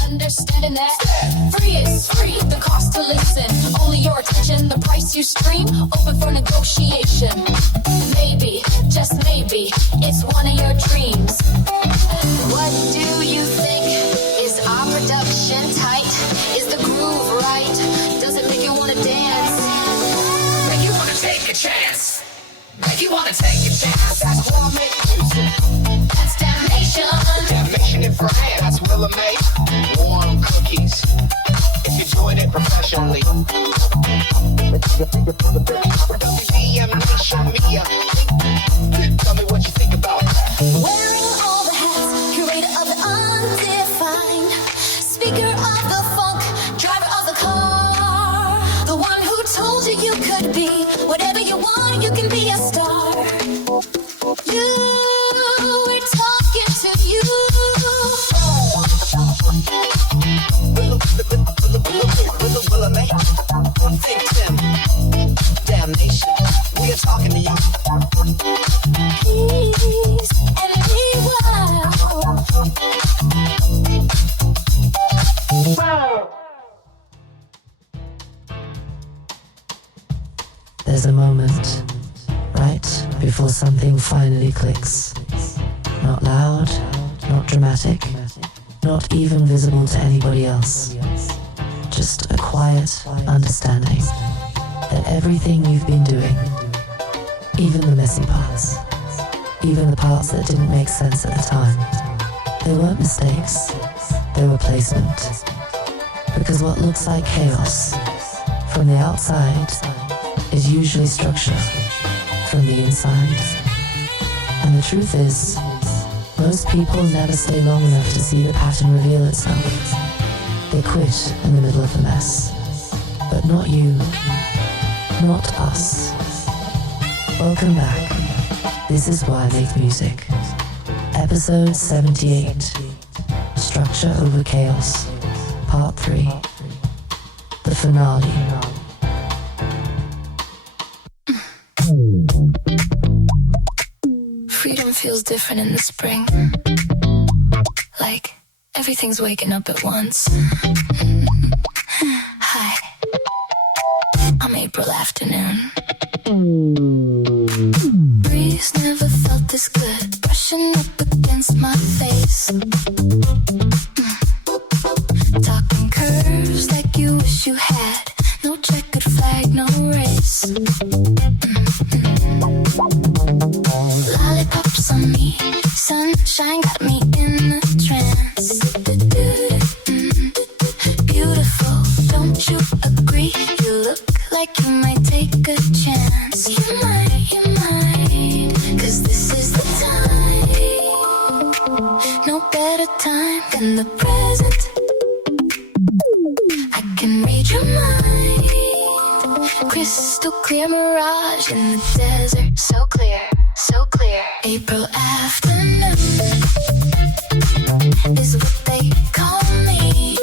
Understanding that free is free, the cost to listen. Only your attention, the price you scream. Open for negotiation. Maybe, just maybe, it's one of your dreams. What do you think? Is our production tight? Is the groove right? Does it make you wanna dance? Make you wanna take a chance. Make you wanna take a chance. That's gourmet music. That's damnation. Damnation in France. That's Willa May. Warm cookies. If you're doing it professionally. Mia. Tell me what you think about that. Wearing all the hats, curator of the undefined, speaker of the funk, driver of the car, the one who told you you could be whatever you want, you can be a star. You, we're talking to you. Willa May, think Tim, damnation, we are talking to you. Peace and be wild. There's a moment, right before something finally clicks. Not loud, not dramatic, not even visible to anybody else. Just a quiet understanding that everything you've been doing, even the messy parts, even the parts that didn't make sense at the time, they weren't mistakes, they were placement. Because what looks like chaos from the outside is usually structure from the inside. And the truth is, most people never stay long enough to see the pattern reveal itself. They quit in the middle of the mess. But not you, not us. Welcome back. This is why I make music. Episode 78. Structure over chaos. Part 3. The finale. Freedom feels different in the spring. Like everything's waking up at once. Hi. I'm April afternoon. Breeze never felt this good, brushing up against my face. Talking curves like you wish you had. No checkered flag, no race. Lollipops on me, sunshine got me in a trance. Beautiful, don't you agree? You look like you might take a chance. You might, cause this is the time. No better time than the present. I can read your mind. Crystal clear mirage in the desert. So clear, so clear. April afternoon is what they call me.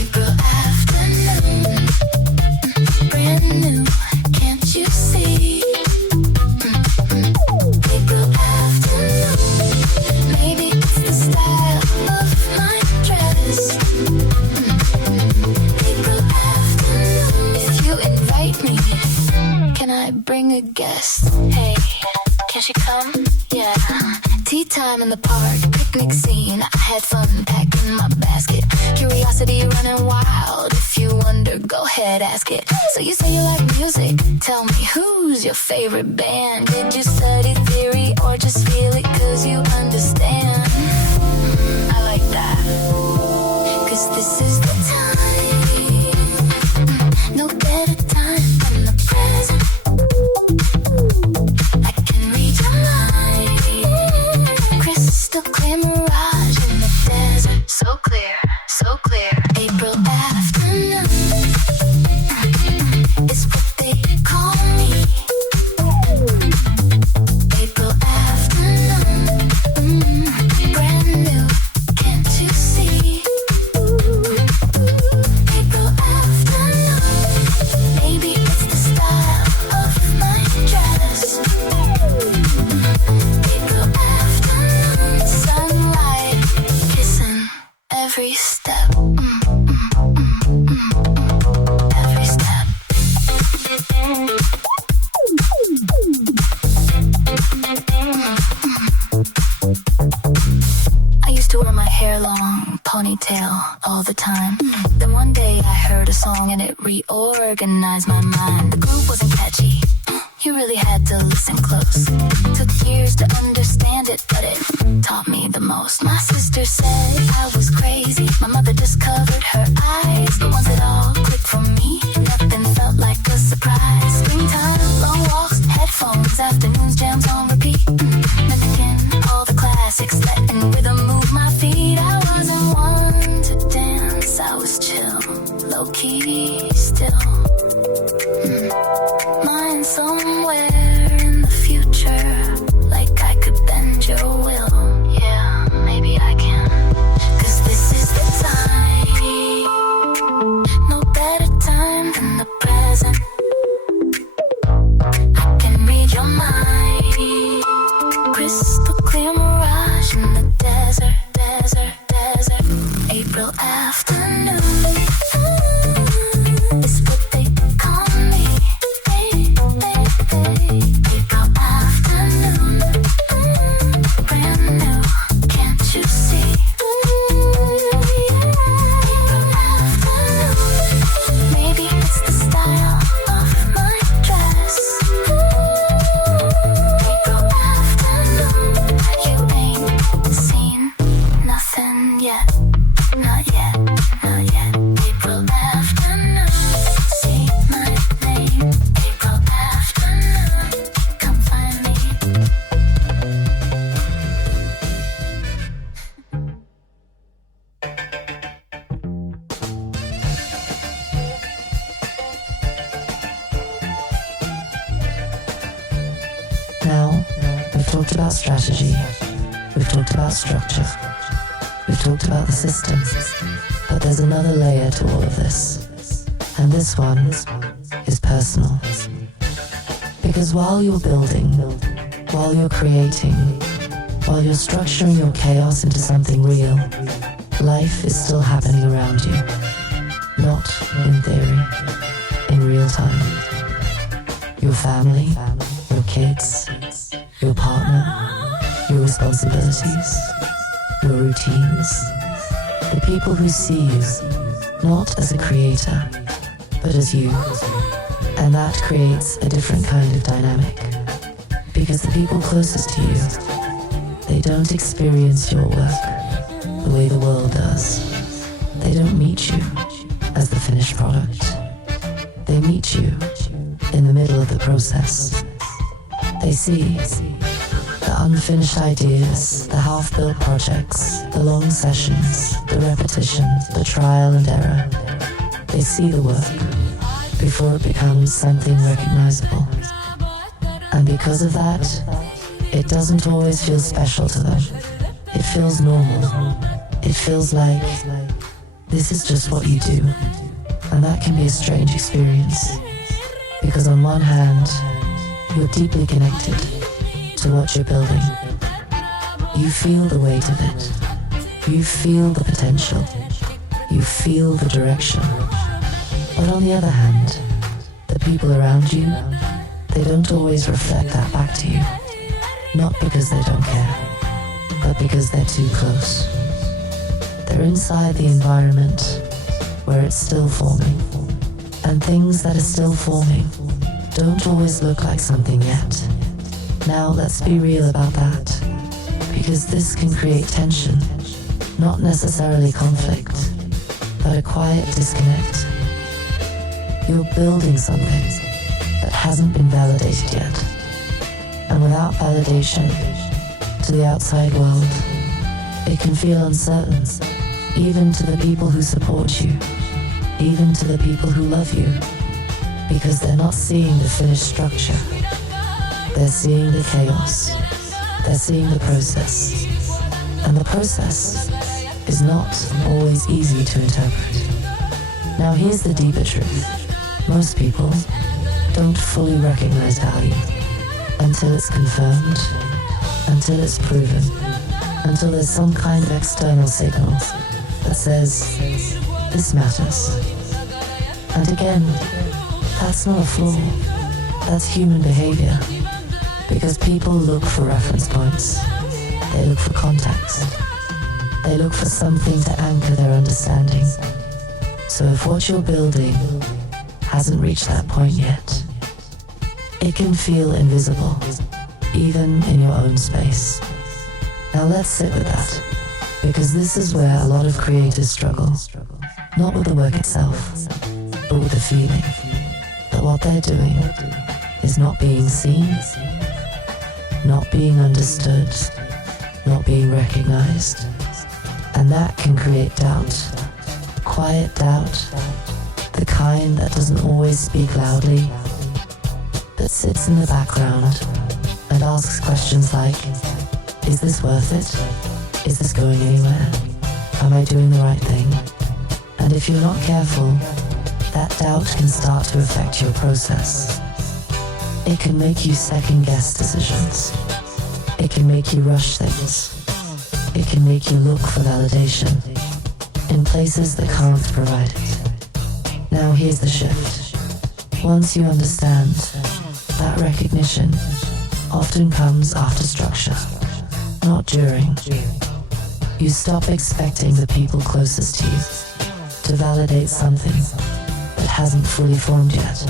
April afternoon, brand new, can't you see? April afternoon, maybe it's the style of my dress. April afternoon, if you invite me, can I bring a guest? Hey, can she come? Yeah. Tea time in the park, picnic scene. I had fun packing my basket. Curiosity running wild. If you wonder, go ahead, ask it. So you say you like music. Tell me, who's your favorite band? Did you study theory or just feel it cause you understand? I like that. Cause this is the time. No better time than the present. I can read your mind. Crystal clear mirage in the desert. So clear, so clear. April afternoon is what they call me. April afternoon, every step. Every step. I used to wear my hair long, ponytail, all the time. Then one day I heard a song and it reorganized my mind. The groove wasn't catchy. You really had to listen close. Took years to understand it, but it taught me the most. My sister said I was crazy. My mother just covered her eyes. But once it all clicked for me, nothing felt like a surprise. Springtime, long walks, headphones, afternoons, jams on repeat. Mimicking all the classics, letting rhythm move my feet. I wasn't one to dance, I was chill, low-key still. Mine somewhere in the future, like I could bend your will. Yeah, maybe I can. 'Cause this is the time. No better time than the present. I can read your mind. Crystal clear mirage in the desert, desert, desert. April afternoon. It's what they call me. April afternoon. Brand new, can't you see? April afternoon. Maybe it's the style of my dress. April afternoon. You ain't seen nothing yet. Not yet, not yet. April afternoon. Say my name. April afternoon. Come find me. Now, we've talked about strategy, we've talked about structure, we've talked about the system, but there's another layer to all of this, and this one is personal. Because while you're building, while you're creating, while you're structuring your chaos into something real, life is still happening around you. Not in theory, in real time. Your family, your kids, your partner, your responsibilities, your routines, the people who see you, not as a creator, but as you. And that creates a different kind of dynamic. Because the people closest to you, they don't experience your work the way the world does. They don't meet you as the finished product. They meet you in the middle of the process. They see the unfinished ideas, the half-built projects, the long sessions, the repetition, the trial and error. They see the work before it becomes something recognizable. And because of that, it doesn't always feel special to them. It feels normal. It feels like this is just what you do. And that can be a strange experience. Because on one hand, you're deeply connected to what you're building. You feel the weight of it. You feel the potential. You feel the direction. But on the other hand, the people around you, they don't always reflect that back to you. Not because they don't care, but because they're too close. They're inside the environment where it's still forming. And things that are still forming don't always look like something yet. Now let's be real about that, because this can create tension, not necessarily conflict, but a quiet disconnect. You're building something that hasn't been validated yet. And without validation to the outside world, it can feel uncertain, even to the people who support you, even to the people who love you, because they're not seeing the finished structure. They're seeing the chaos. They're seeing the process. And the process is not always easy to interpret. Now here's the deeper truth. Most people don't fully recognize value until it's confirmed, until it's proven, until there's some kind of external signal that says, this matters. And again, that's not a flaw. That's human behavior. Because people look for reference points. They look for context. They look for something to anchor their understanding. So if what you're building hasn't reached that point yet, it can feel invisible, even in your own space. Now let's sit with that, because this is where a lot of creators struggle. Not with the work itself, but with the feeling that what they're doing is not being seen, not being understood, not being recognized. And that can create doubt, quiet doubt, the kind that doesn't always speak loudly, that sits in the background and asks questions like, is this worth it? Is this going anywhere? Am I doing the right thing? And if you're not careful, that doubt can start to affect your process. It can make you second-guess decisions. It can make you rush things. It can make you look for validation in places that can't provide it. Now here's the shift. Once you understand, that recognition often comes after structure, not during. You stop expecting the people closest to you to validate something that hasn't fully formed yet.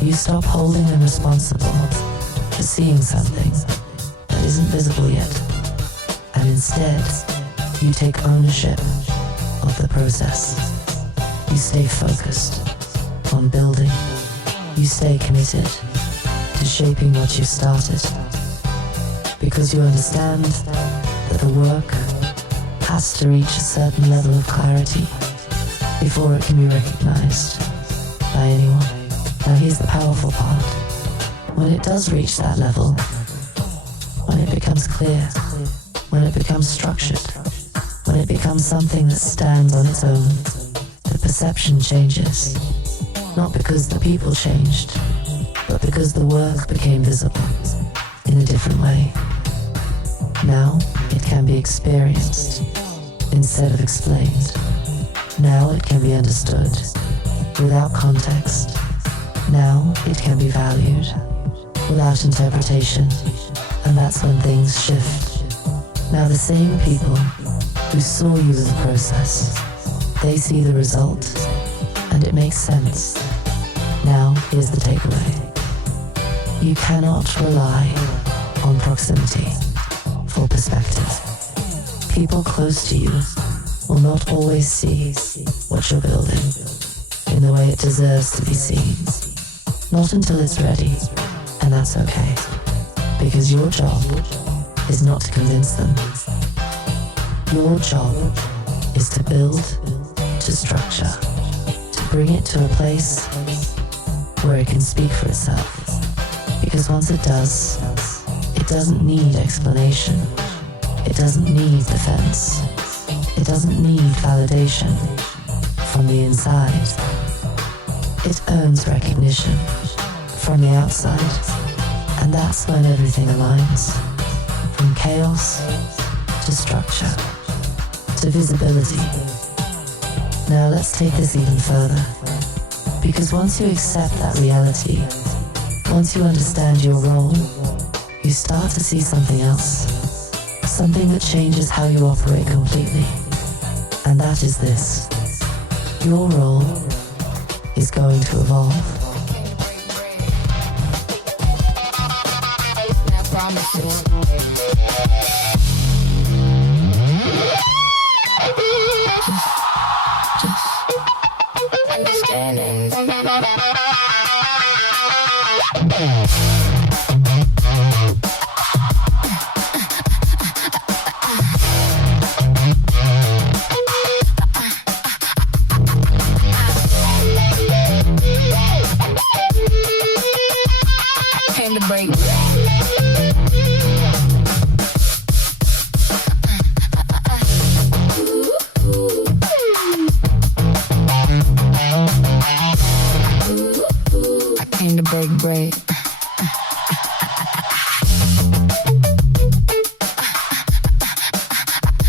You stop holding them responsible for seeing something that isn't visible yet. And instead, you take ownership of the process. You stay focused on building. You stay committed to shaping what you've started. Because you understand that the work has to reach a certain level of clarity before it can be recognized by anyone. Now here's the powerful part. When it does reach that level, when it becomes clear, when it becomes structured, when it becomes something that stands on its own, the perception changes. Not because the people changed, but because the work became visible in a different way. Now it can be experienced instead of explained. Now it can be understood without context. Now it can be valued without interpretation. And that's when things shift. Now the same people who saw you in the process, they see the result, and it makes sense. Now here's the takeaway. You cannot rely on proximity for perspective. People close to you will not always see what you're building in the way it deserves to be seen. Not until it's ready, and that's okay. Because your job is not to convince them. Your job is to build, to structure, to bring it to a place where it can speak for itself. Because once it does, it doesn't need explanation. It doesn't need defense. It doesn't need validation from the inside. It earns recognition from the outside. And that's when everything aligns. From chaos to structure to visibility. Now let's take this even further. Because once you accept that reality, once you understand your role, you start to see something else. Something that changes how you operate completely. And that is this. Your role is going to evolve. Came to break. Came to break bread.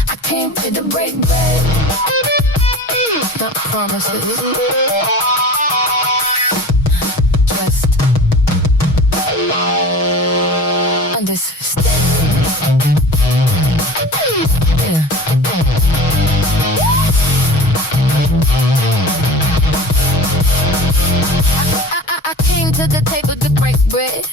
I came to the break bread. Not promises. Just understand. Yeah. I came to the table to break bread.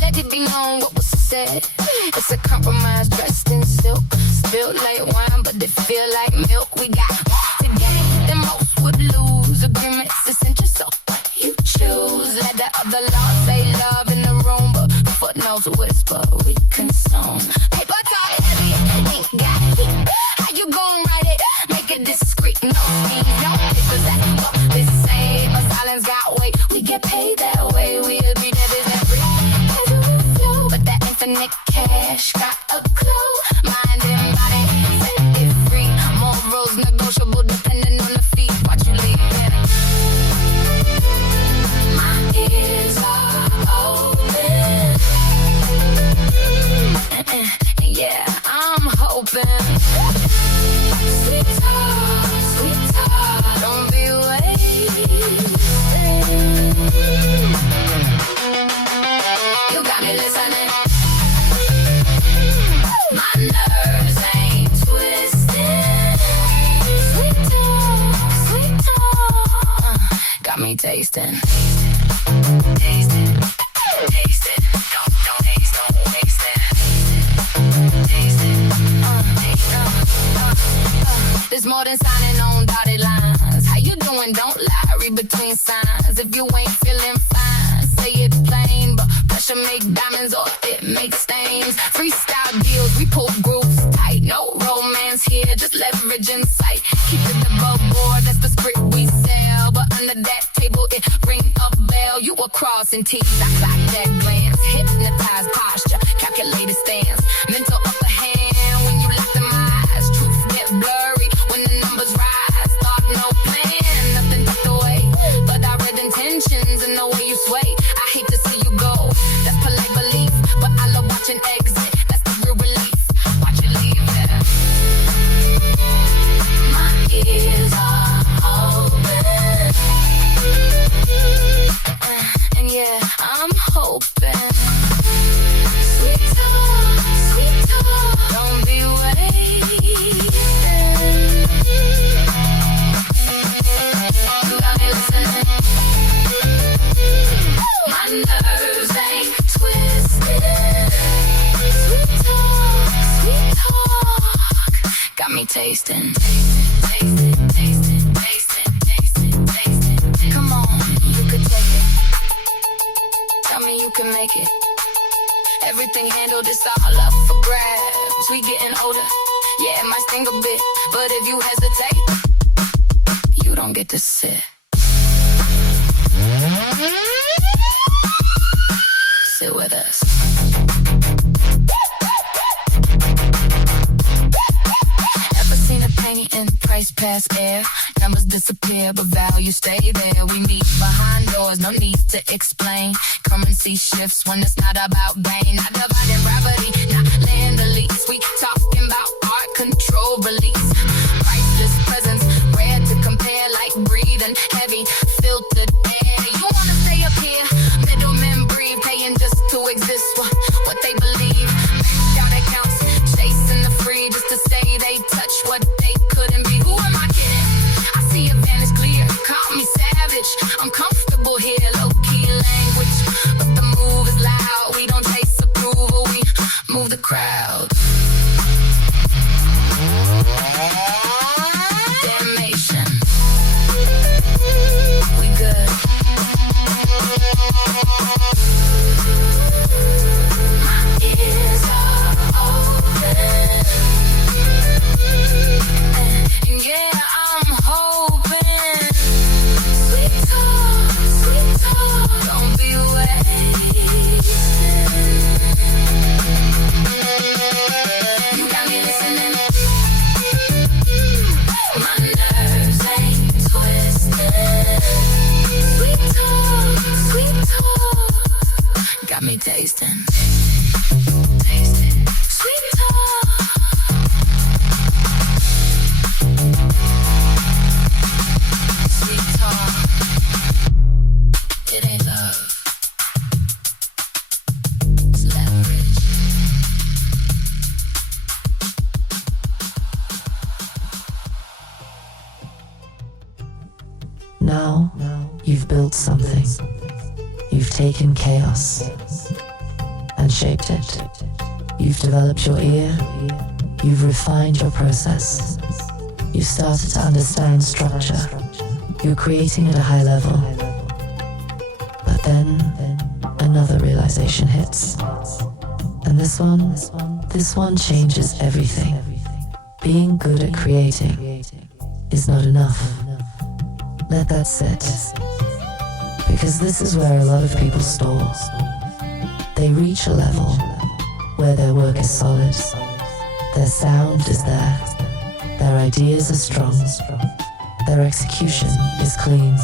Let it be known what was said. It's a compromise dressed in silk. Spilled like wine, but they feel like milk. We got more to gain than most would lose. Agreements essential, so you choose. Let the other law say love in the room, but footnotes whisper we consume. Paper talk heavy, ain't got heat. How you gon' write it? Make it discreet. No schemes, no papers, that's what they say. But silence got weight. We get paid that way. We agree that it's every flow, but that infinite cash got a clue. Mind and body, set it free. Morals negotiable depending on the fee. Watch you leave, yeah. My ears are open. Yeah, I'm hoping. Sweet talk, don't be waiting. You got me listening. My nerves ain't twisted. Sweet talk, got me tasting. Taste it. Don't waste it. There's more than signing on dotted lines. How you doing? Don't lie, read between signs. If you ain't feeling fine, say it plain. But pressure make diamonds or it makes stains. Freestyle deals, we pull grooves tight. No romance here, just leverage insight. Keep it above board, that's the script we sell. But under that table, it ring a bell. You are crossing T's, I clock that glance. Hypnotized posture, calculated stance. Mental upper hand when you lock them eyes. Truth get blurry when the numbers rise. Thought no plan, nothing tucked away. But I read intentions in the way you sway. I hate to see you go, that's polite belief. But I love watching exit, that's the real relief. Watch you leave there. My ears are open. And yeah, I'm hoping. Sweet talk, don't be waiting. You got me listening. My nerves ain't twisted. Sweet talk, got me tasting. Come on, you could take it. Tell me you can make it. Everything handled, it's all up for grabs. We getting older, yeah, it might sting a bit. But if you hesitate, you don't get to sit. Sit with us. Ever seen a painting price pass air? Numbers disappear, but value stay there. We meet behind doors, no need to explain. Currency shifts when it's not about gain. Not dividing gravity, not land the lease. We talking about art control release. Priceless presence, rare to compare, like breathing heavy, filtered air. You wanna stay up here? Middlemen breathe, paying just to exist. What they believe, doubt accounts, chasing the free just to say they touch what they couldn't be. Who am I kidding? I see a vanish clear, call me savage. I'm comfortable here, low-key language, but the move is loud. We don't chase approval, we move the crowd. Now, you've built something. You've taken chaos and shaped it. You've developed your ear. You've refined your process. You've started to understand structure. You're creating at a high level. But then, another realization hits. And this one changes everything. Being good at creating is not enough. Let that sit. Because this is where a lot of people stall. They reach a level where their work is solid, their sound is there, their ideas are strong, their execution is clean,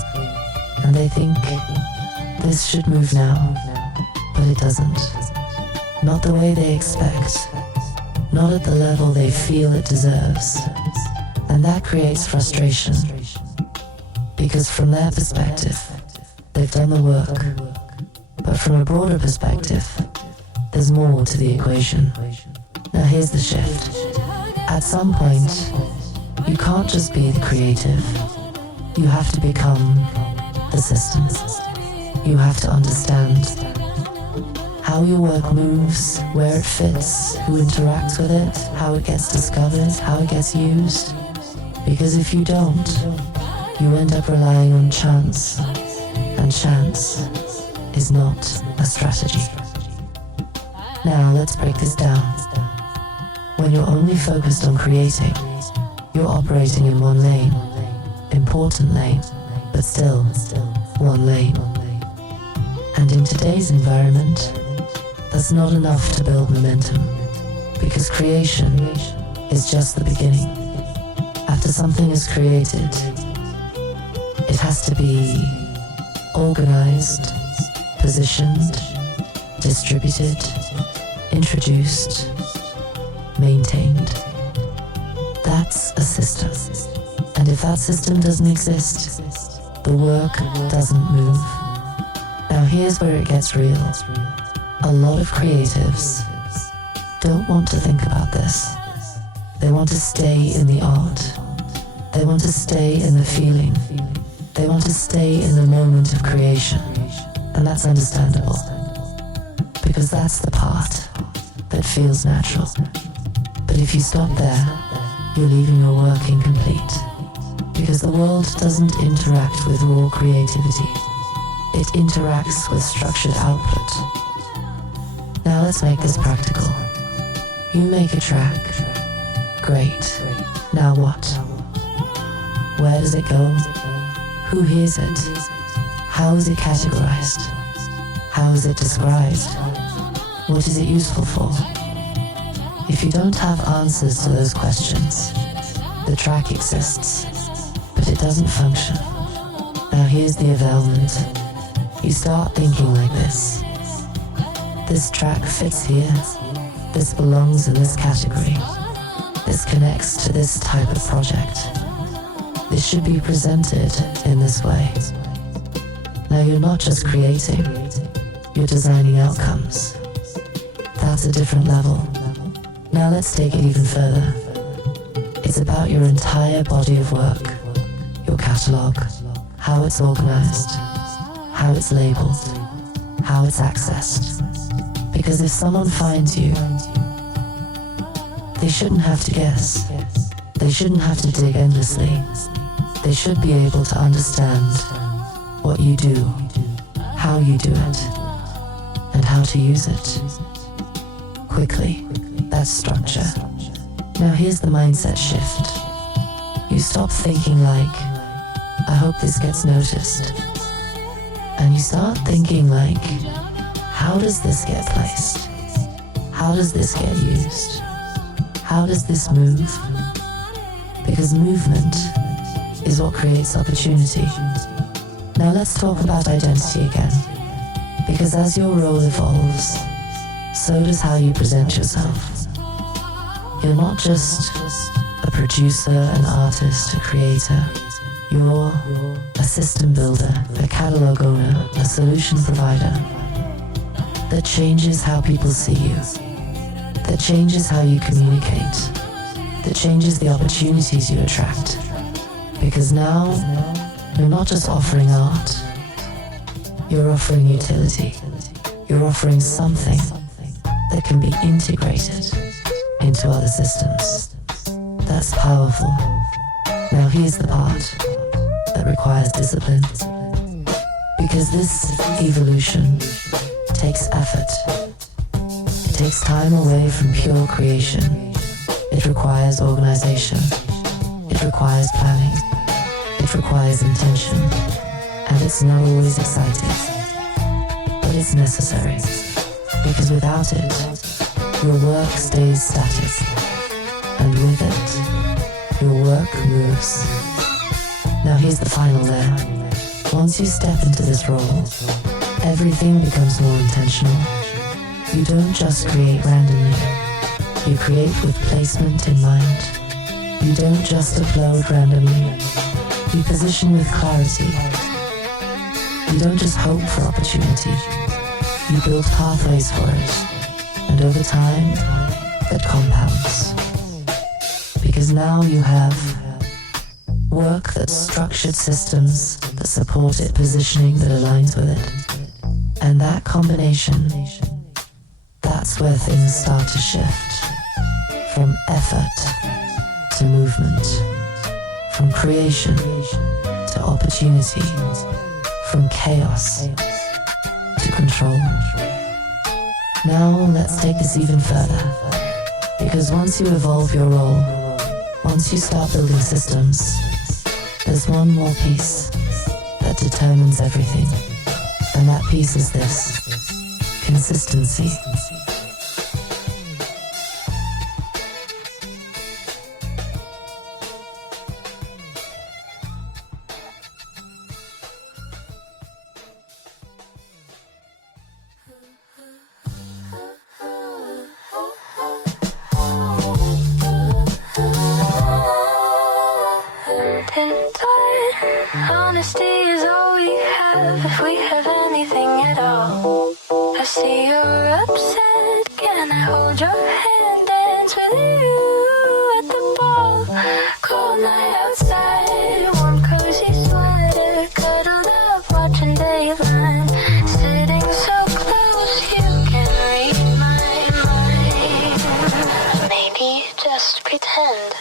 and they think this should move now, but it doesn't. Not the way they expect, not at the level they feel it deserves, and that creates frustration, because from their perspective, they've done the work, but from a broader perspective, there's more to the equation. Now here's the shift. At some point, you can't just be the creative. You have to become the system. You have to understand how your work moves, where it fits, who interacts with it, how it gets discovered, how it gets used. Because if you don't, you end up relying on chance, and chance is not a strategy. Now let's break this down. When you're only focused on creating, you're operating in one lane, important lane, but still one lane. And in today's environment, that's not enough to build momentum, because creation is just the beginning. After something is created, it has to be organized, positioned, distributed, introduced, maintained. That's a system. And if that system doesn't exist, the work doesn't move. Now here's where it gets real. A lot of creatives don't want to think about this. They want to stay in the art. They want to stay in the feeling. They want to stay in the moment of creation. And that's understandable, because that's the part that feels natural. But if you stop there, you're leaving your work incomplete, because the world doesn't interact with raw creativity. It interacts with structured output. Now let's make this practical. You make a track. Great. Now what? Where does it go? Who hears it? How is it categorized? How is it described? What is it useful for? If you don't have answers to those questions, the track exists, but it doesn't function. Now here's the availment. You start thinking like this. This track fits here. This belongs in this category. This connects to this type of project. This should be presented in this way. Now you're not just creating, you're designing outcomes. That's a different level. Now let's take it even further. It's about your entire body of work, your catalog, how it's organized, how it's labeled, how it's accessed. Because if someone finds you, they shouldn't have to guess. They shouldn't have to dig endlessly. They should be able to understand what you do, how you do it, and how to use it. Quickly, that's structure. Now here's the mindset shift. You stop thinking like, I hope this gets noticed. And you start thinking like, how does this get placed? How does this get used? How does this move? Because movement is what creates opportunity. Now let's talk about identity again. Because as your role evolves, so does how you present yourself. You're not just a producer, an artist, a creator. You're a system builder, a catalog owner, a solution provider that changes how people see you, that changes how you communicate, that changes the opportunities you attract. Because now You're not just offering art, you're offering utility. You're offering something that can be integrated into other systems. That's powerful. Now here's the part that requires discipline. Because this evolution takes effort. It takes time away from pure creation. It requires organization. It requires planning. It requires intention. And it's not always exciting. But it's necessary. Because without it, your work stays static. And with it, your work moves. Now here's the final layer. Once you step into this role, everything becomes more intentional. You don't just create randomly. You create with placement in mind. You don't just upload randomly. You position with clarity. You don't just hope for opportunity. You build pathways for it. And over time, that compounds. Because now you have work that's structured systems that support it, positioning that aligns with it. And that combination, that's where things start to shift. From effort to movement. From creation to opportunity. From chaos to control. Now let's take this even further. Because once you evolve your role, once you start building systems, there's one more piece that determines everything. And that piece is this: consistency. Honesty is all we have, if we have anything at all. I see you're upset, can I hold your hand, dance with you at the ball? Cold night outside, warm cozy sweater, cuddled up watching daylight. Sitting so close, you can read my mind. Maybe just pretend.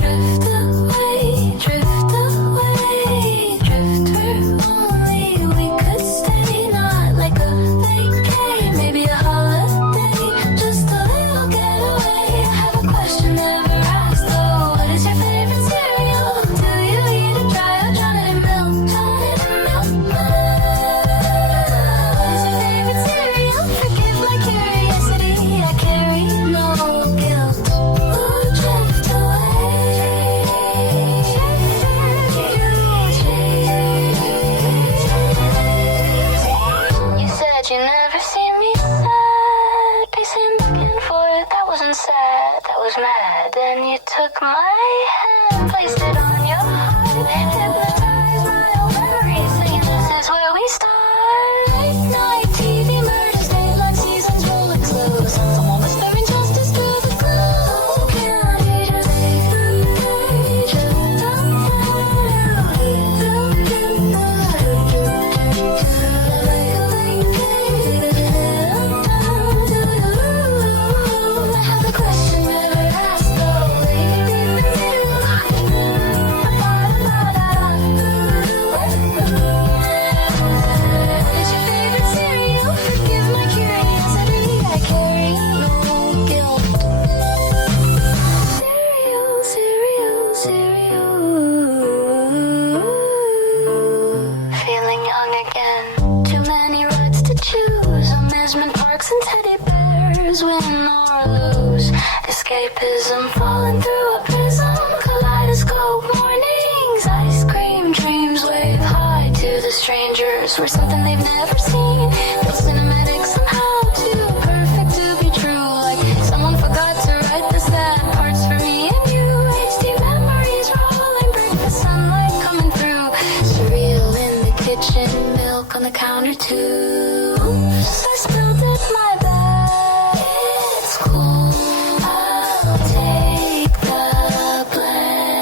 Drift away, drift away, drift where only we could stay. Not like a vacay, maybe a holiday, just a little getaway. I have a question never asked though. What is your favorite cereal? Do you eat it dry or drown it in milk? Drown it in milk. What is your favorite cereal? Forgive my curiosity, I carry no guilt. Ooh, drift away. You said you never see me sad, pacing back and forth. That wasn't sad, that was mad. Then you took my hand, placed it on your heart, hypnotized my own memories, saying this is where we start. Late night TV murders, daylight seasons rolling slow. Someone whispering justice through the glow. Can you just take the page of the I have a question never asked though. What is your favorite cereal? Forgive my curiosity, I carry no guilt. Cereal, cereal, cereal. Feeling young again. Too many rides to choose. Amusement parks and teddy bears. Win or lose. Escapism falling through a prism. Kaleidoscope mornings. Ice cream dreams wave high to the strangers. We're something they've never seen. It's cinematic somehow. Too perfect to be true. Like someone forgot to write the sad parts for me and you. Hasty memories rolling. Breakfast sunlight coming through. Surreal in the kitchen. Milk on the counter too. I spilled it my bed. It's cool. I'll take the blame.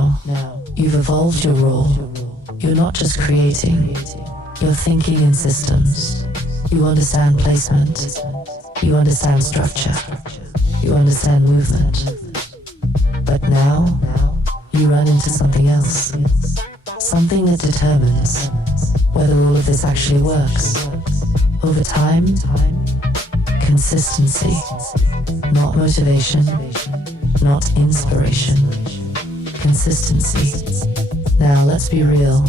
Now, you've evolved your role. You're not just creating, you're thinking in systems. You understand placement. You understand structure. You understand movement. But now, you run into something else. Something that determines whether all of this actually works. Over time, consistency, not motivation, not inspiration. Consistency. Now let's be real.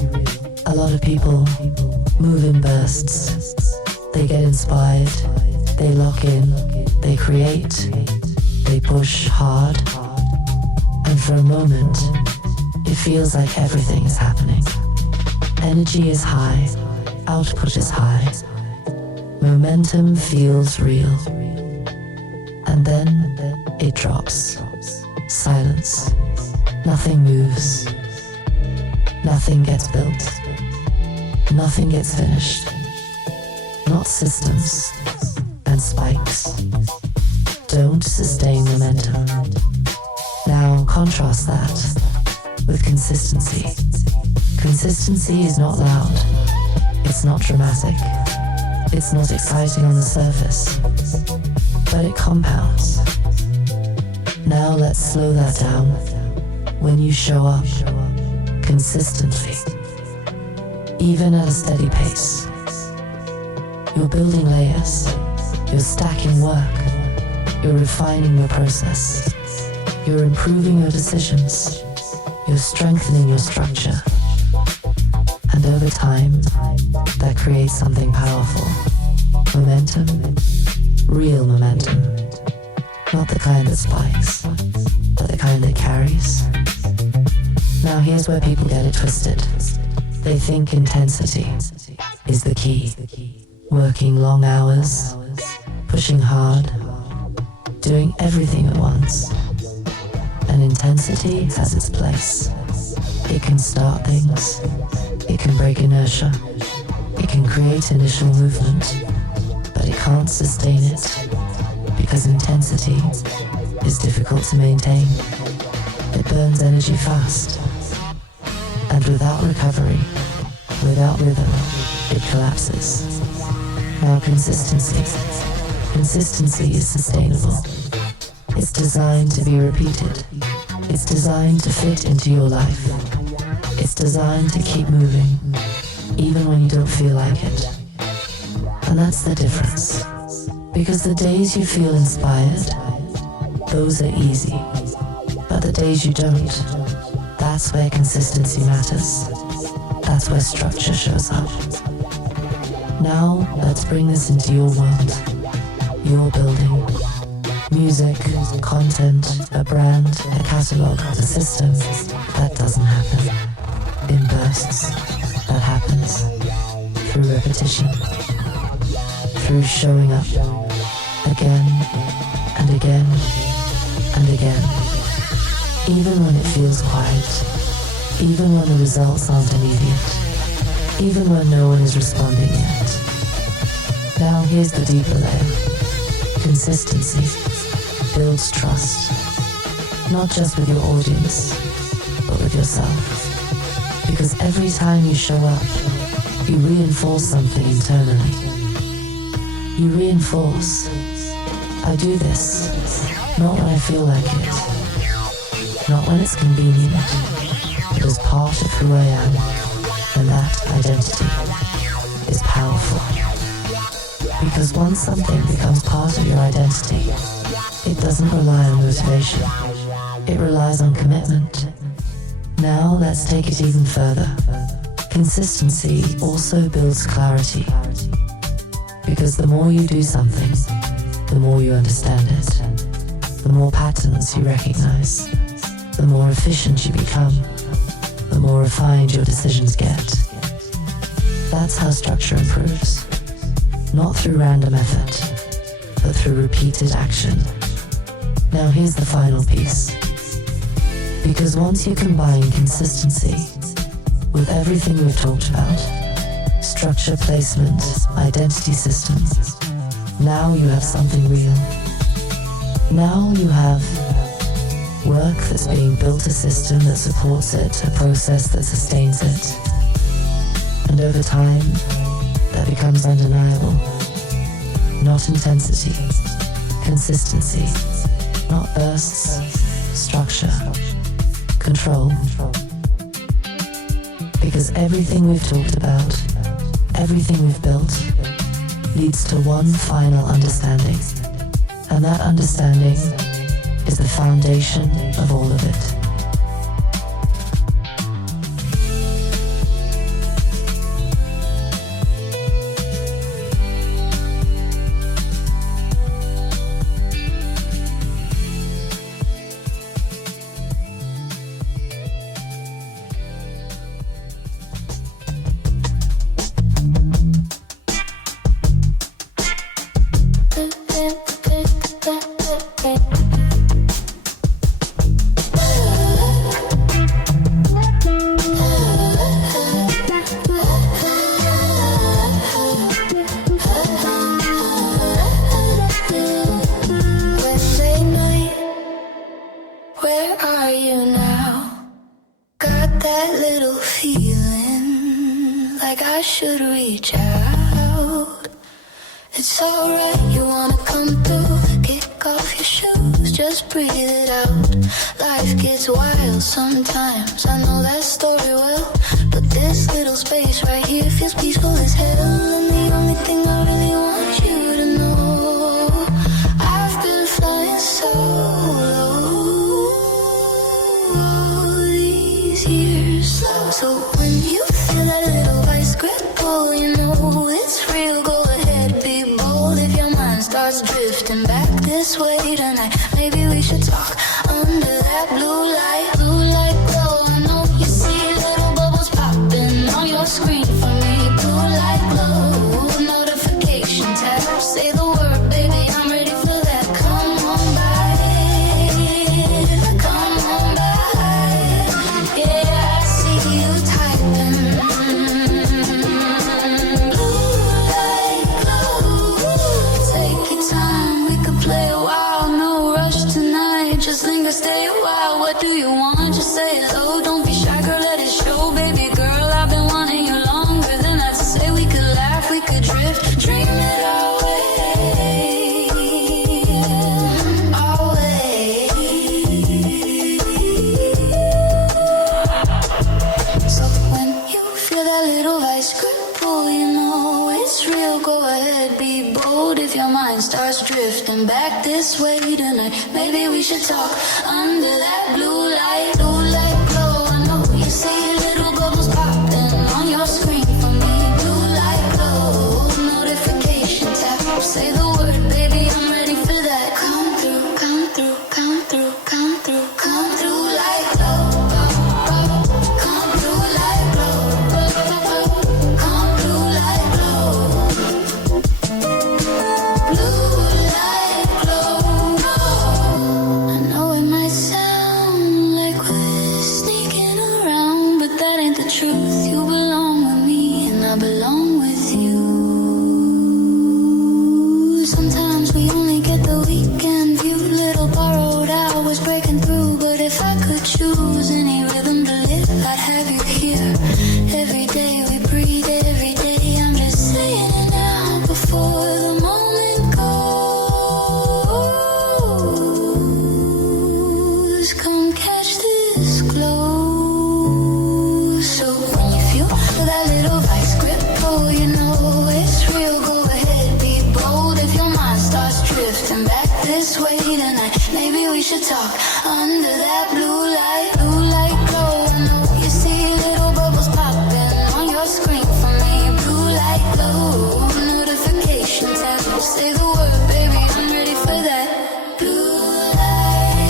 A lot of people move in bursts. They get inspired, they lock in, they create, they push hard, and for a moment, it feels like everything is happening. Energy is high, output is high, momentum feels real, and then it drops. Silence. Nothing moves. Nothing gets built. Nothing gets finished. Not systems and spikes don't sustain momentum. Now contrast that with consistency. Consistency is not loud. It's not dramatic. It's not exciting on the surface. But it compounds. Now let's slow that down. When you show up consistently, even at a steady pace, you're building layers, you're stacking work, you're refining your process, you're improving your decisions, you're strengthening your structure, and over time, that creates something powerful. Momentum, real momentum, not the kind that spikes, but the kind that carries. Now here's where people get it twisted. They think intensity is the key. Working long hours, pushing hard, doing everything at once. And intensity has its place. It can start things, it can break inertia, it can create initial movement, but it can't sustain it because intensity is difficult to maintain. It burns energy fast, and without recovery, without rhythm, it collapses. Now consistency is sustainable. It's designed to be repeated. It's designed to fit into your life. It's designed to keep moving, even when you don't feel like it. And that's the difference. Because the days you feel inspired, those are easy. But the days you don't, that's where consistency matters. That's where structure shows up. Now, let's bring this into your world. Your building. Music, content, a brand, a catalog, a system. That doesn't happen in bursts. That happens through repetition. Through showing up again and again and again. Even when it feels quiet. Even when the results aren't immediate. Even when no one is responding yet. Now here's the deeper layer. Consistency builds trust. Not just with your audience, but with yourself. Because every time you show up, you reinforce something internally. You reinforce, I do this, not when I feel like it. Not when it's convenient, but as part of who I am. And that identity is powerful. Because once something becomes part of your identity, it doesn't rely on motivation. It relies on commitment. Now let's take it even further. Consistency also builds clarity. Because the more you do something, the more you understand it. The more patterns you recognize. The more efficient you become. The more refined your decisions get. That's how structure improves. Not through random effort, but through repeated action. Now here's the final piece. Because once you combine consistency with everything we've talked about, structure, placement, identity systems, now you have something real. Now you have Work that's being built, a system that supports it, a process that sustains it. And over time, that becomes undeniable. Not intensity, consistency, not bursts, structure, control. Because everything we've talked about, everything we've built, leads to one final understanding. And that understanding is the foundation of all of it. Sometimes I know that story well, but this little space right here feels peaceful as hell. And the only thing I really want you to know, I've been flying solo all these years. So when you feel that little vice grip pull, you know it's real. Go ahead, be bold. If your mind starts drifting back this way tonight, maybe we should talk under that blue light. Screen for me, blue light glow, notification tab, say the word, baby, I'm ready for that, come on by, yeah, I see you typing, blue light glow, take your time, we could play a while, no rush tonight, just linger, stay a while, what do you want, just say hello, don't be shy, girl, let it show, baby girl, I've been wanting you longer than that to say we could laugh, we could drift, dream it our way, our way. So when you feel that little vice grip pull, you know it's real, go ahead, be bold. If your mind starts drifting back this way tonight, maybe we should talk under that blue light glow. I know you see little bubbles popping on your screen for me, blue light glow, notification tap, say the word, baby, I'm ready for that, come through, come through, come through, come through, come through light glow, come through light glow, come through light glow, blue light glow. I know it might sound like we're sneaking around, but that ain't the truth. You belong with me and I belong with you. Sometimes we only get the weekend view, little borrowed hours breaking through, but if I could choose any rhythm to live, I'd have you here. Every day we breathe, every day I'm just saying it now before the moment goes. Come catch this glow. So when you feel that little vice grip pull, you know it's real, go ahead, be bold. If your mind starts drifting back this way tonight, maybe we should talk under that blue light glow. I know you see little bubbles popping on your screen for me, blue light glow, notification tab, say the word, baby, I'm ready for that, blue light,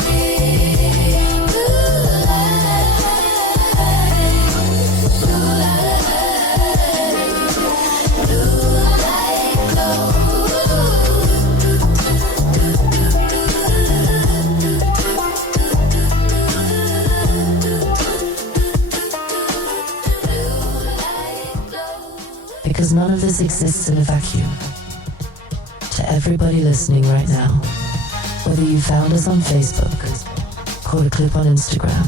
blue light, blue light glow. Because none of this exists in a vacuum. To everybody listening right now, whether you found us on Facebook, caught a clip on Instagram,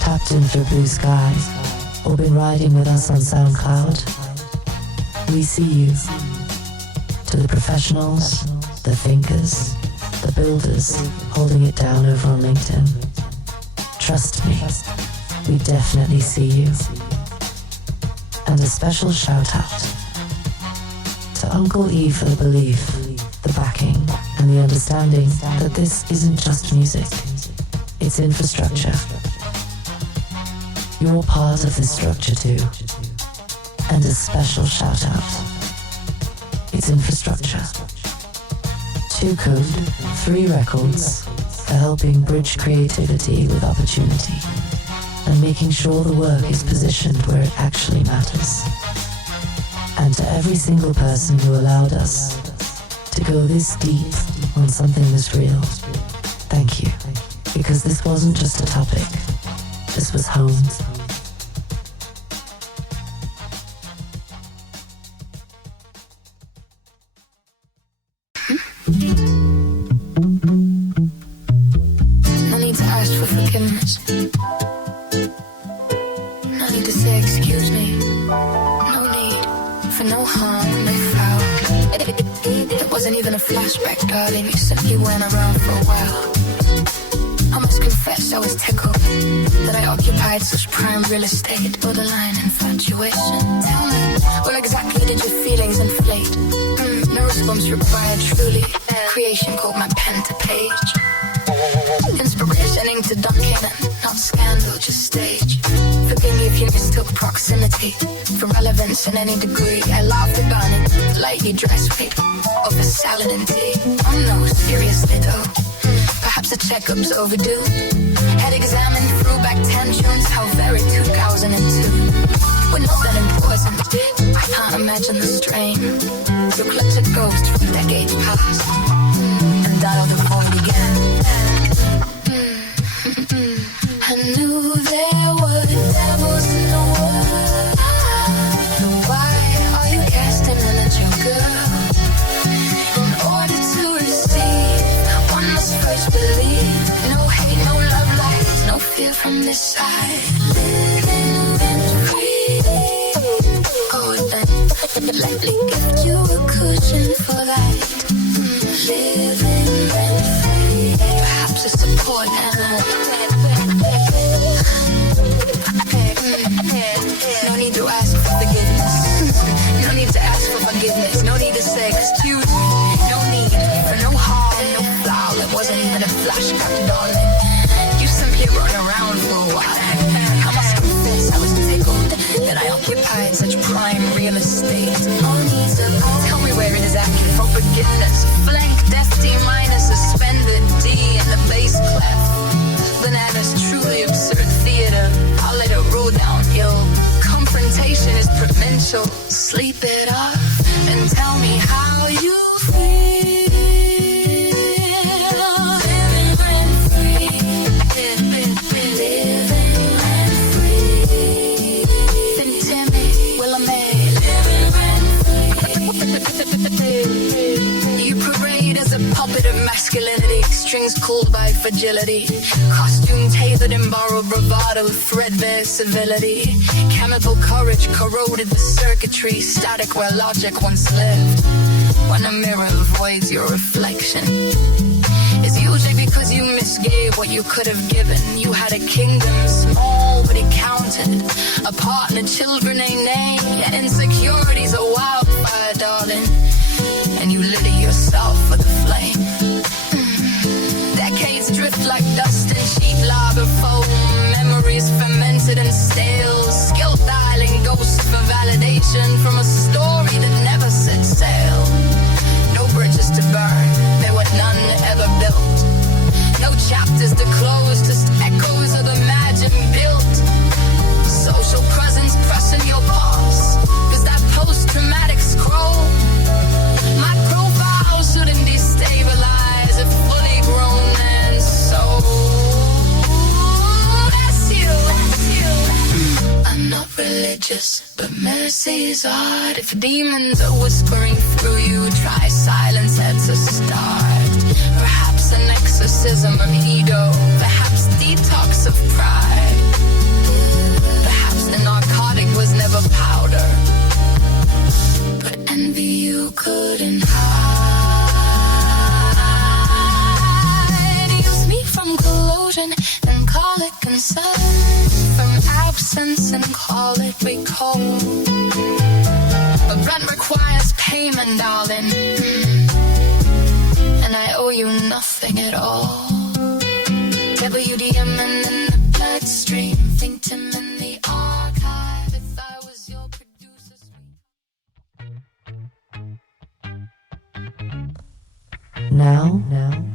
tapped in through Blue Sky, or been riding with us on SoundCloud, we see you. To the professionals, the thinkers, the builders holding it down over on LinkedIn. Trust me, we definitely see you. And a special shout out to Uncle E for the belief, the backing, and the understanding that this isn't just music, it's infrastructure. You're part of this structure too. And a special shout out. It's infrastructure. 2 Code, 3 Records for helping bridge creativity with opportunity and making sure the work is positioned where it actually matters. And to every single person who allowed us to go this deep on something this real, thank you. Because this wasn't just a topic, this was home. No need to ask for forgiveness. No need to say excuse me. No need for no harm, no foul. It wasn't even a flashback, darling. You simply went around for a while. I must confess I was tickled that I occupied such prime real estate. Borderline infatuation. Tell me, well exactly did your feelings inflate? No response required, truly. Creation called my pen to page. Inspiration inked to Duncan, not scandal, just stage. Forgive me if you mistook proximity for relevance in any degree. I laughed about it, lightly dressed weight of a salad and tea. Oh no, seriously though, perhaps the checkup's overdue. Had examined through back 10 tunes, how very 2002. We're not that important, I can't imagine the strain. Look like a ghost from decades past, and dialed the void again. I knew there were devils in the world. So why are you casting in at your girl? In order to receive, one must first believe. No hate, no love lies, no fear from this side. Living rent free. Oh, then let me gift you a cushion for that. Living rent free. Perhaps a support animal. No need to ask for forgiveness. No need to ask for forgiveness. No need to say excuse me. No need for no harm, no foul. It wasn't even a flashback, darling. You simply run around for a while. I must confess I was tickled that I occupied such prime real estate. No need to tell me where it is at for forgiveness. Blank F D minor suspended D in the bass clef. Bananas truly absurd theater. I'll let it roll downhill. Confrontation is provincial. Sleep it off and tell me how you feel. Living rent free. Living rent free. Then Timmy, Willa May. Living rent free. You parade as a puppet of masculinity. Strings cooled by fragility. Costume tailored in borrowed bravado. Threadbare civility. Chemical courage corroded the circuitry. Static where logic once lived. When a mirror avoids your reflection, it's usually because you misgave what you could have given. You had a kingdom, small but it counted. A partner, children a name. Yet insecurity's a wildfire, darling. And you lit it yourself for the flame. Decades drift like dust in cheap lager foam. Memories fermented and stale. Skill dialing ghosts for validation from a story that never set sail. No bridges to burn, there were none ever built. No chapters to close, just echoes of imagined built. Social presence pressing your pulse. Cause that post-traumatic scroll, my profile shouldn't destabilize if fully grown and so that's you. I'm not religious, but mercy is art. If demons are whispering through you, try silence at the start. Perhaps an exorcism of ego. Perhaps detox of pride. Perhaps the narcotic was never powder, but envy you couldn't hide. Use me from collusion and call it concern. From absence and call it recall. But rent requires payment, darling. And I owe you nothing at all. WDM and in the bloodstream. Think Tim in the archive. If I was your producer. Now,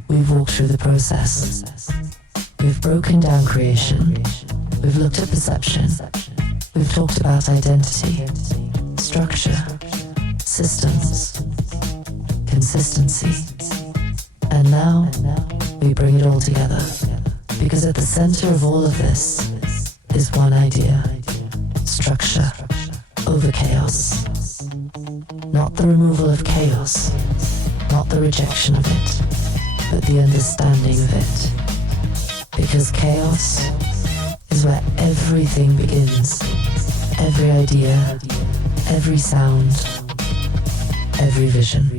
we've walked through the process. We've broken down creation. We've looked at perception. We've talked about identity, structure, systems, consistency. And now, we bring it all together. Because at the center of all of this is one idea: structure over chaos. Not the removal of chaos, not the rejection of it, but the understanding of it. Because chaos is where everything begins. Every idea, every sound, every vision.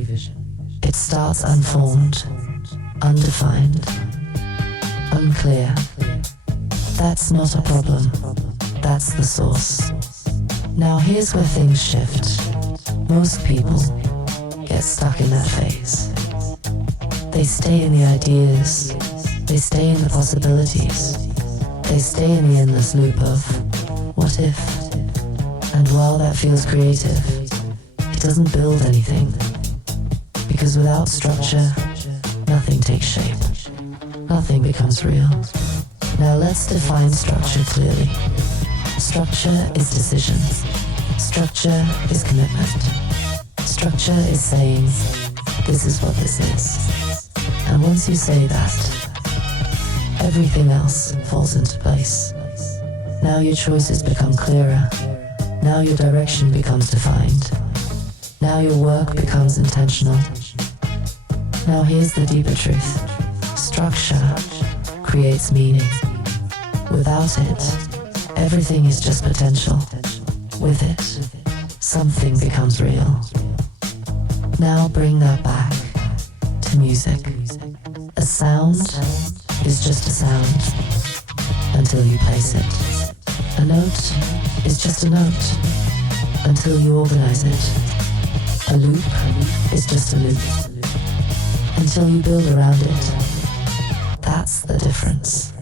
It starts unformed, undefined, unclear. That's not a problem. That's the source. Now here's where things shift. Most people get stuck in that phase. They stay in the ideas. They stay in the possibilities. They stay in the endless loop of what if? And while that feels creative, it doesn't build anything. Because without structure, nothing takes shape. Nothing becomes real. Now let's define structure clearly. Structure is decision. Structure is commitment. Structure is saying, this is what this is. And once you say that, everything else falls into place. Now your choices become clearer. Now your direction becomes defined. Now your work becomes intentional. Now here's the deeper truth. Structure creates meaning. Without it, everything is just potential. With it, something becomes real. Now bring that back to music. A sound is just a sound until you place it. A note is just a note until you organize it. A loop is just a loop until you build around it. That's the difference.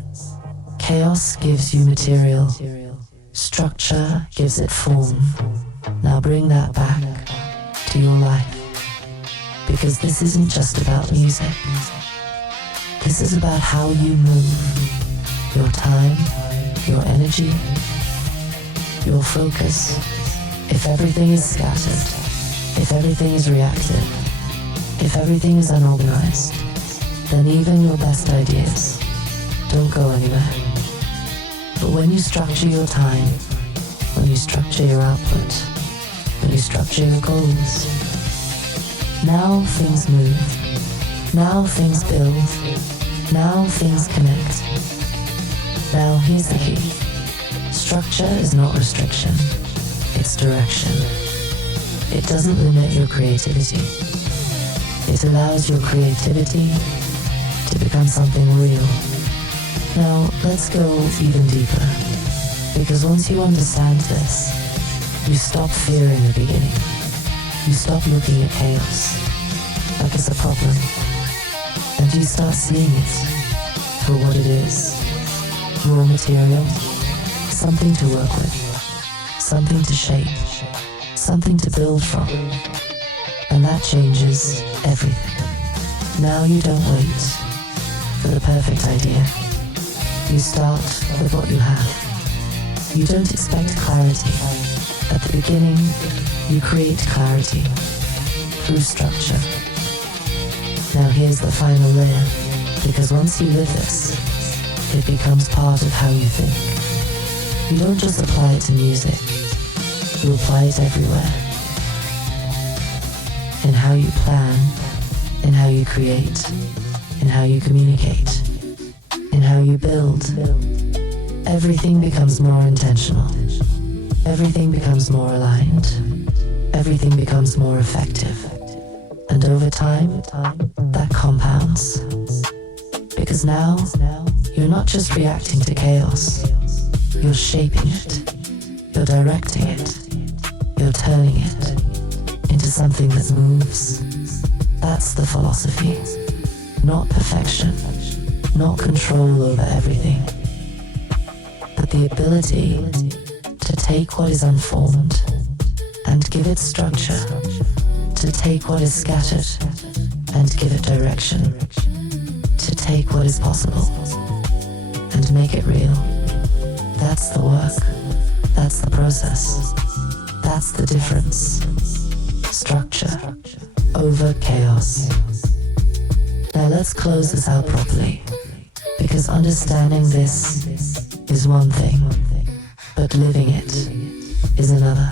Chaos gives you material. Structure gives it form. Now bring that back to your life. Because this isn't just about music. This is about how you move. Your time, your energy, your focus. If everything is scattered, if everything is reactive, if everything is unorganized, then even your best ideas don't go anywhere. But when you structure your time, when you structure your output, when you structure your goals, now things move, now things build, now things connect. Now here's the key. Structure is not restriction, it's direction. It doesn't limit your creativity. It allows your creativity to become something real. Now, let's go even deeper. Because once you understand this, you stop fearing the beginning. You stop looking at chaos like it's a problem. And you start seeing it for what it is. Raw material, something to work with, something to shape, something to build from. And that changes everything. Now you don't wait for the perfect idea. You start with what you have. You don't expect clarity. At the beginning, you create clarity through structure. Now here's the final layer, because once you live this, it becomes part of how you think. You don't just apply it to music, you apply it everywhere. In how you plan, in how you create, how you communicate, in how you build. Everything becomes more intentional. Everything becomes more aligned. Everything becomes more effective. And over time, that compounds. Because now, you're not just reacting to chaos. You're shaping it. You're directing it. You're turning it into something that moves. That's the philosophy. Not perfection. Not control over everything. But the ability to take what is unformed and give it structure. To take what is scattered and give it direction. To take what is possible and make it real. That's the work. That's the process. That's the difference. Structure over chaos. Now let's close this out properly, because understanding this is one thing, but living it is another.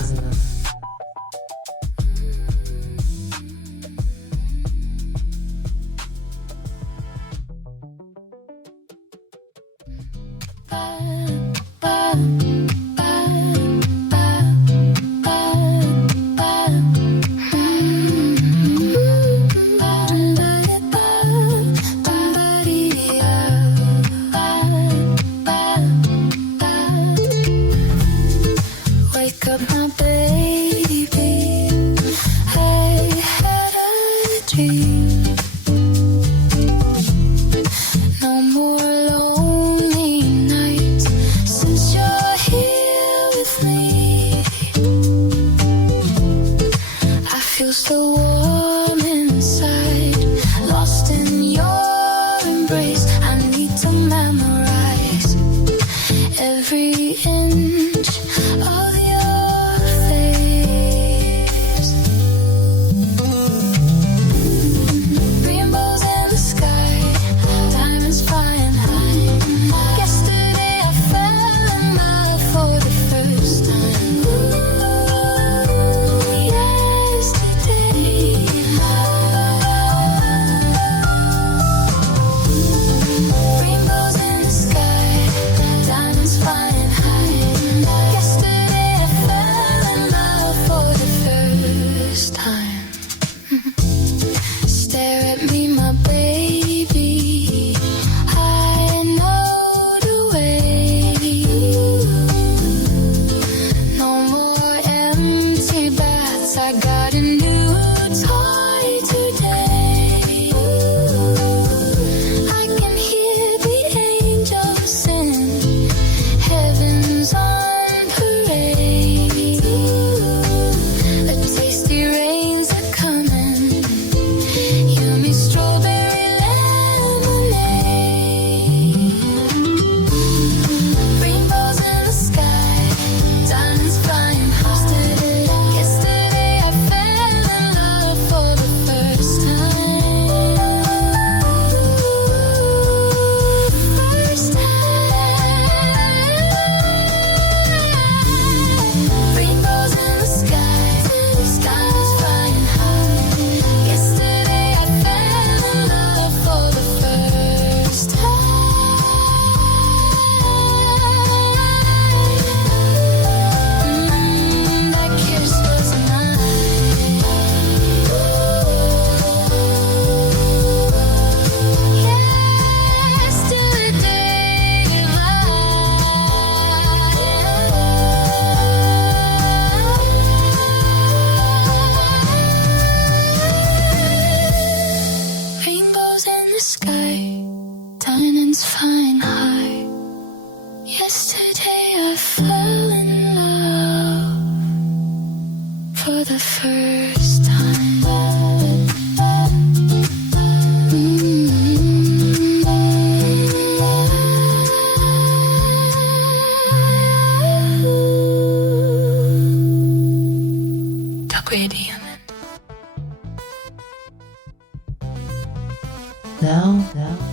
Now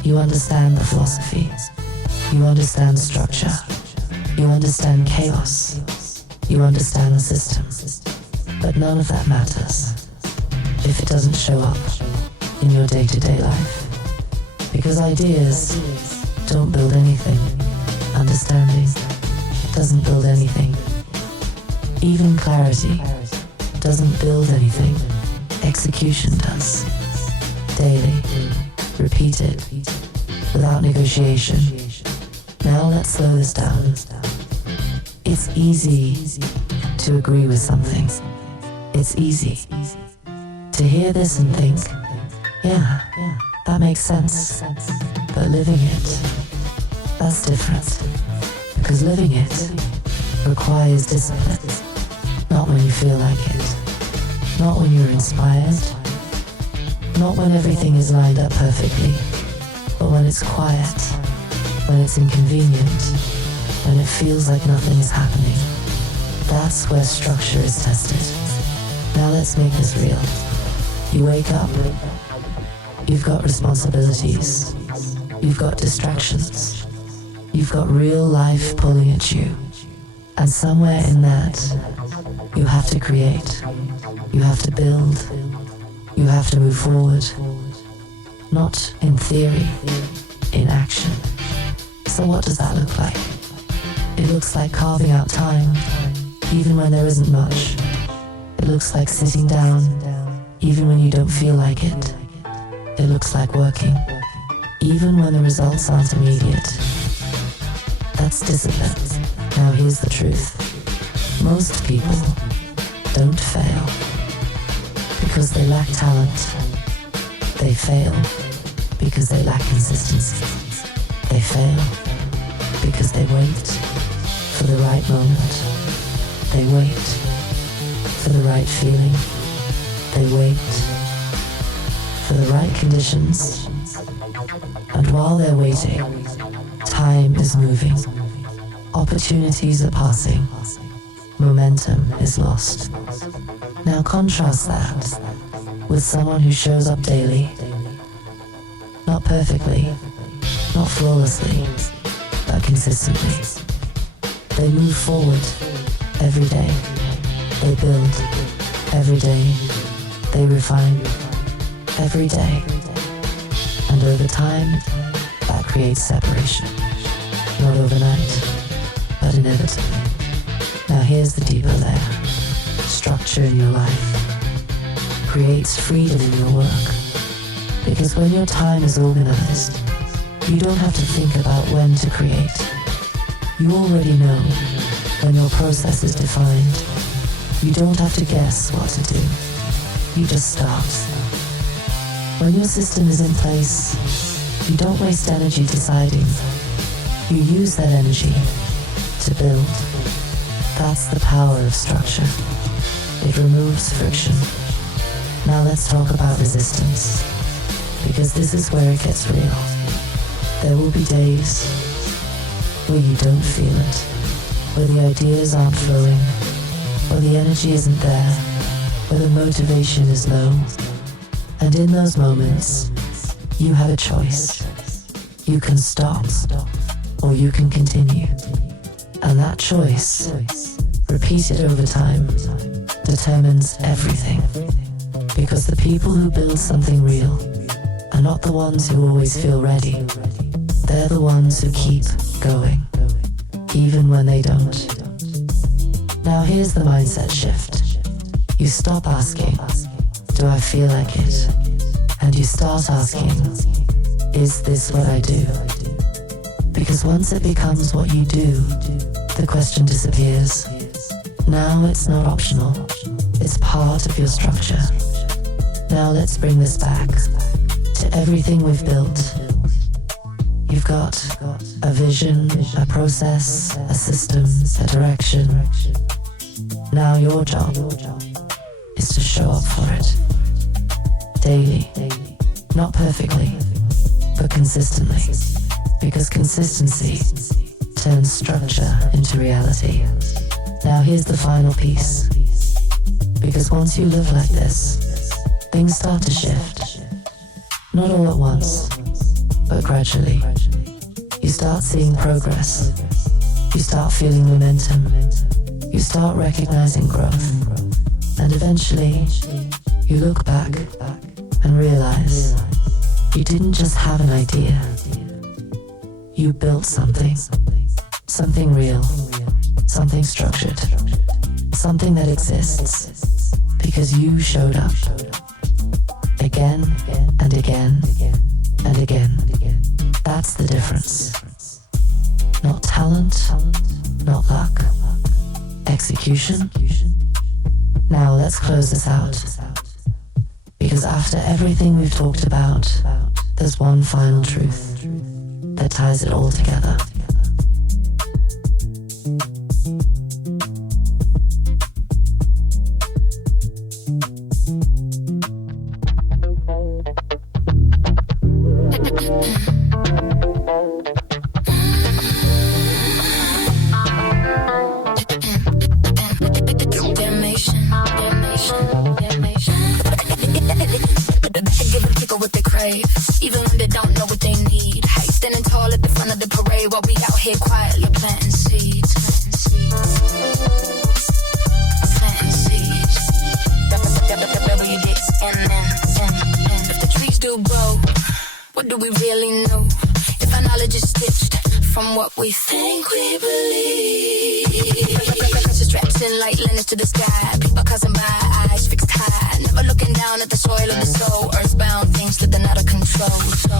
you understand the philosophy. You understand structure. You understand chaos. You understand the system. But none of that matters if it doesn't show up in your day-to-day life. Because ideas don't build anything. Understanding doesn't build anything. Even clarity doesn't build anything. Execution does. Daily, repeated, without negotiation. Now let's slow this down. It's easy to agree with something. It's easy to hear this and think, yeah, that makes sense. But living it, that's different. Because living it requires discipline. Not when you feel like it. Not when you're inspired. Not when everything is lined up perfectly. But when it's quiet. When it's inconvenient. When it feels like nothing is happening. That's where structure is tested. Now let's make this real. You wake up. You've got responsibilities. You've got distractions. You've got real life pulling at you. And somewhere in that, you have to create. You have to build. You have to move forward. Not in theory, in action. So what does that look like? It looks like carving out time, even when there isn't much. It looks like sitting down, even when you don't feel like it. It looks like working, even when the results aren't immediate. That's discipline. Now here's the truth. Most people don't fail because they lack talent. They fail because they lack consistency. They fail because they wait for the right moment. They wait for the right feeling. They wait for the right conditions. And while they're waiting, time is moving. Opportunities are passing. Momentum is lost. Now contrast that with someone who shows up daily. Not perfectly, not flawlessly, but consistently. They move forward every day. They build every day. They refine every day. And over time, that creates separation. Not overnight, but inevitably. Now here's the deeper layer. Structure in your life creates freedom in your work. Because when your time is organized, you don't have to think about when to create. You already know when your process is defined. You don't have to guess what to do. You just start. When your system is in place, you don't waste energy deciding. You use that energy to build. That's the power of structure. It removes friction. Now let's talk about resistance. Because this is where it gets real. There will be days where you don't feel it, where the ideas aren't flowing, where the energy isn't there, where the motivation is low. And in those moments, you have a choice. You can stop, or you can continue. And that choice, repeated over time, determines everything. Because the people who build something real are not the ones who always feel ready. They're the ones who keep going, even when they don't. Now here's the mindset shift. You stop asking, do I feel like it? And you start asking, is this what I do? Because once it becomes what you do, the question disappears. Now it's not optional. It's part of your structure. Now let's bring this back to everything we've built. You've got a vision, a process, a system, a direction. Now your job is to show up for it. Daily. Not perfectly, but consistently. Because consistency turns structure into reality. Now here's the final piece. Because once you live like this, things start to shift. Not all at once, but gradually. You start seeing progress. You start feeling momentum. You start recognizing growth. And eventually, you look back and realize You didn't just have an idea. You built something. Something real. Something structured. Something that exists. Because you showed up. Again and again and again. That's the difference. Not talent, not luck. Execution. Now let's close this out. Because after everything we've talked about, there's one final truth that ties it all together. Even when they don't know what they need. Hey, standing tall at the front of the parade while we out here quietly planting seeds. Planting seeds. And if the trees do grow, what do we really know? If our knowledge is stitched from what we think we believe. Pressure straps in like linens to the sky. People causing my eyes fixed high. Never looking down at the soil of the soul. Earthbound things slipping out of control.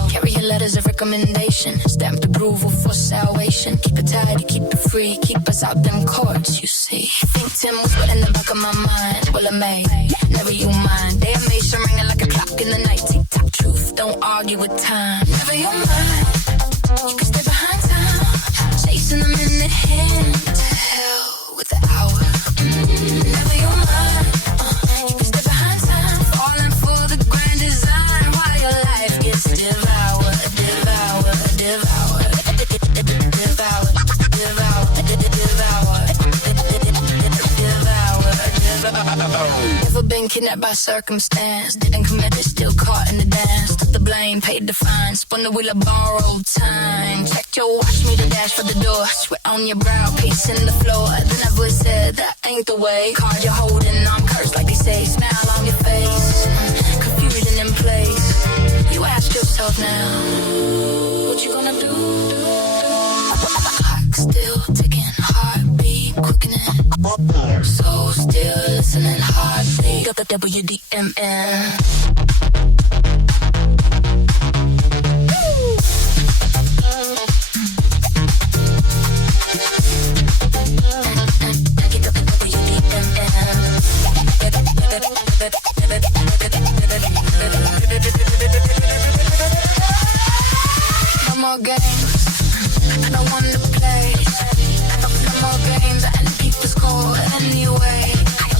Carrying letters of recommendation. Stamped approval for salvation. Keep it tidy, keep it free. Keep us out them courts, you see. Think Tim was what in the back of my mind. Willa May, never you mind. Damn nation ringing like a clock in the night. Tick-tock truth, don't argue with time. Never you mind. You can stay behind time. Chasing them in the hand. To hell with the hour. Never you mind. You can stay behind time. Falling for the grand design. While your life gets devoured. Devoured, devoured. Devoured, devoured. Never been kidnapped by circumstance. Didn't commit it, still caught in the dance. Took the blame, paid the fine. Spun the wheel of borrowed time. Checked your watch, me the dash for the door. Sweat on your brow, piece in the floor. Then I voice said, that ain't the way. Card you're holding, I'm cursed like they say. Smile on your face, confusion in place. You ask yourself now, what you gonna do? Clock still ticking, heartbeat quickening. So still listening, heartbeat. WDMN. No more games, I don't want to play. No more games, and people score anyway.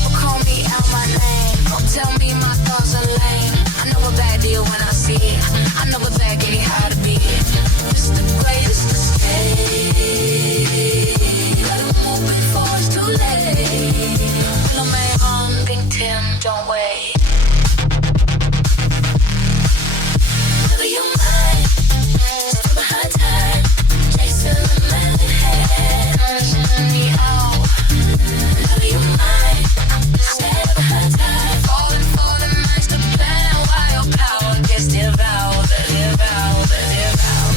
Don't call me out my name, don't tell me my thoughts are lame. I know a bad deal when I see it. I know a bad gay how to be. It's the greatest escape. Gotta move before it's too late. Willa May on Big Tim, don't wait. Never you mind. Still behind time. Chasing the man in hand. Turning me out. Never you mind. Stay behind time. Falling for the master plan. While your power gets devoured. Devoured. Devoured.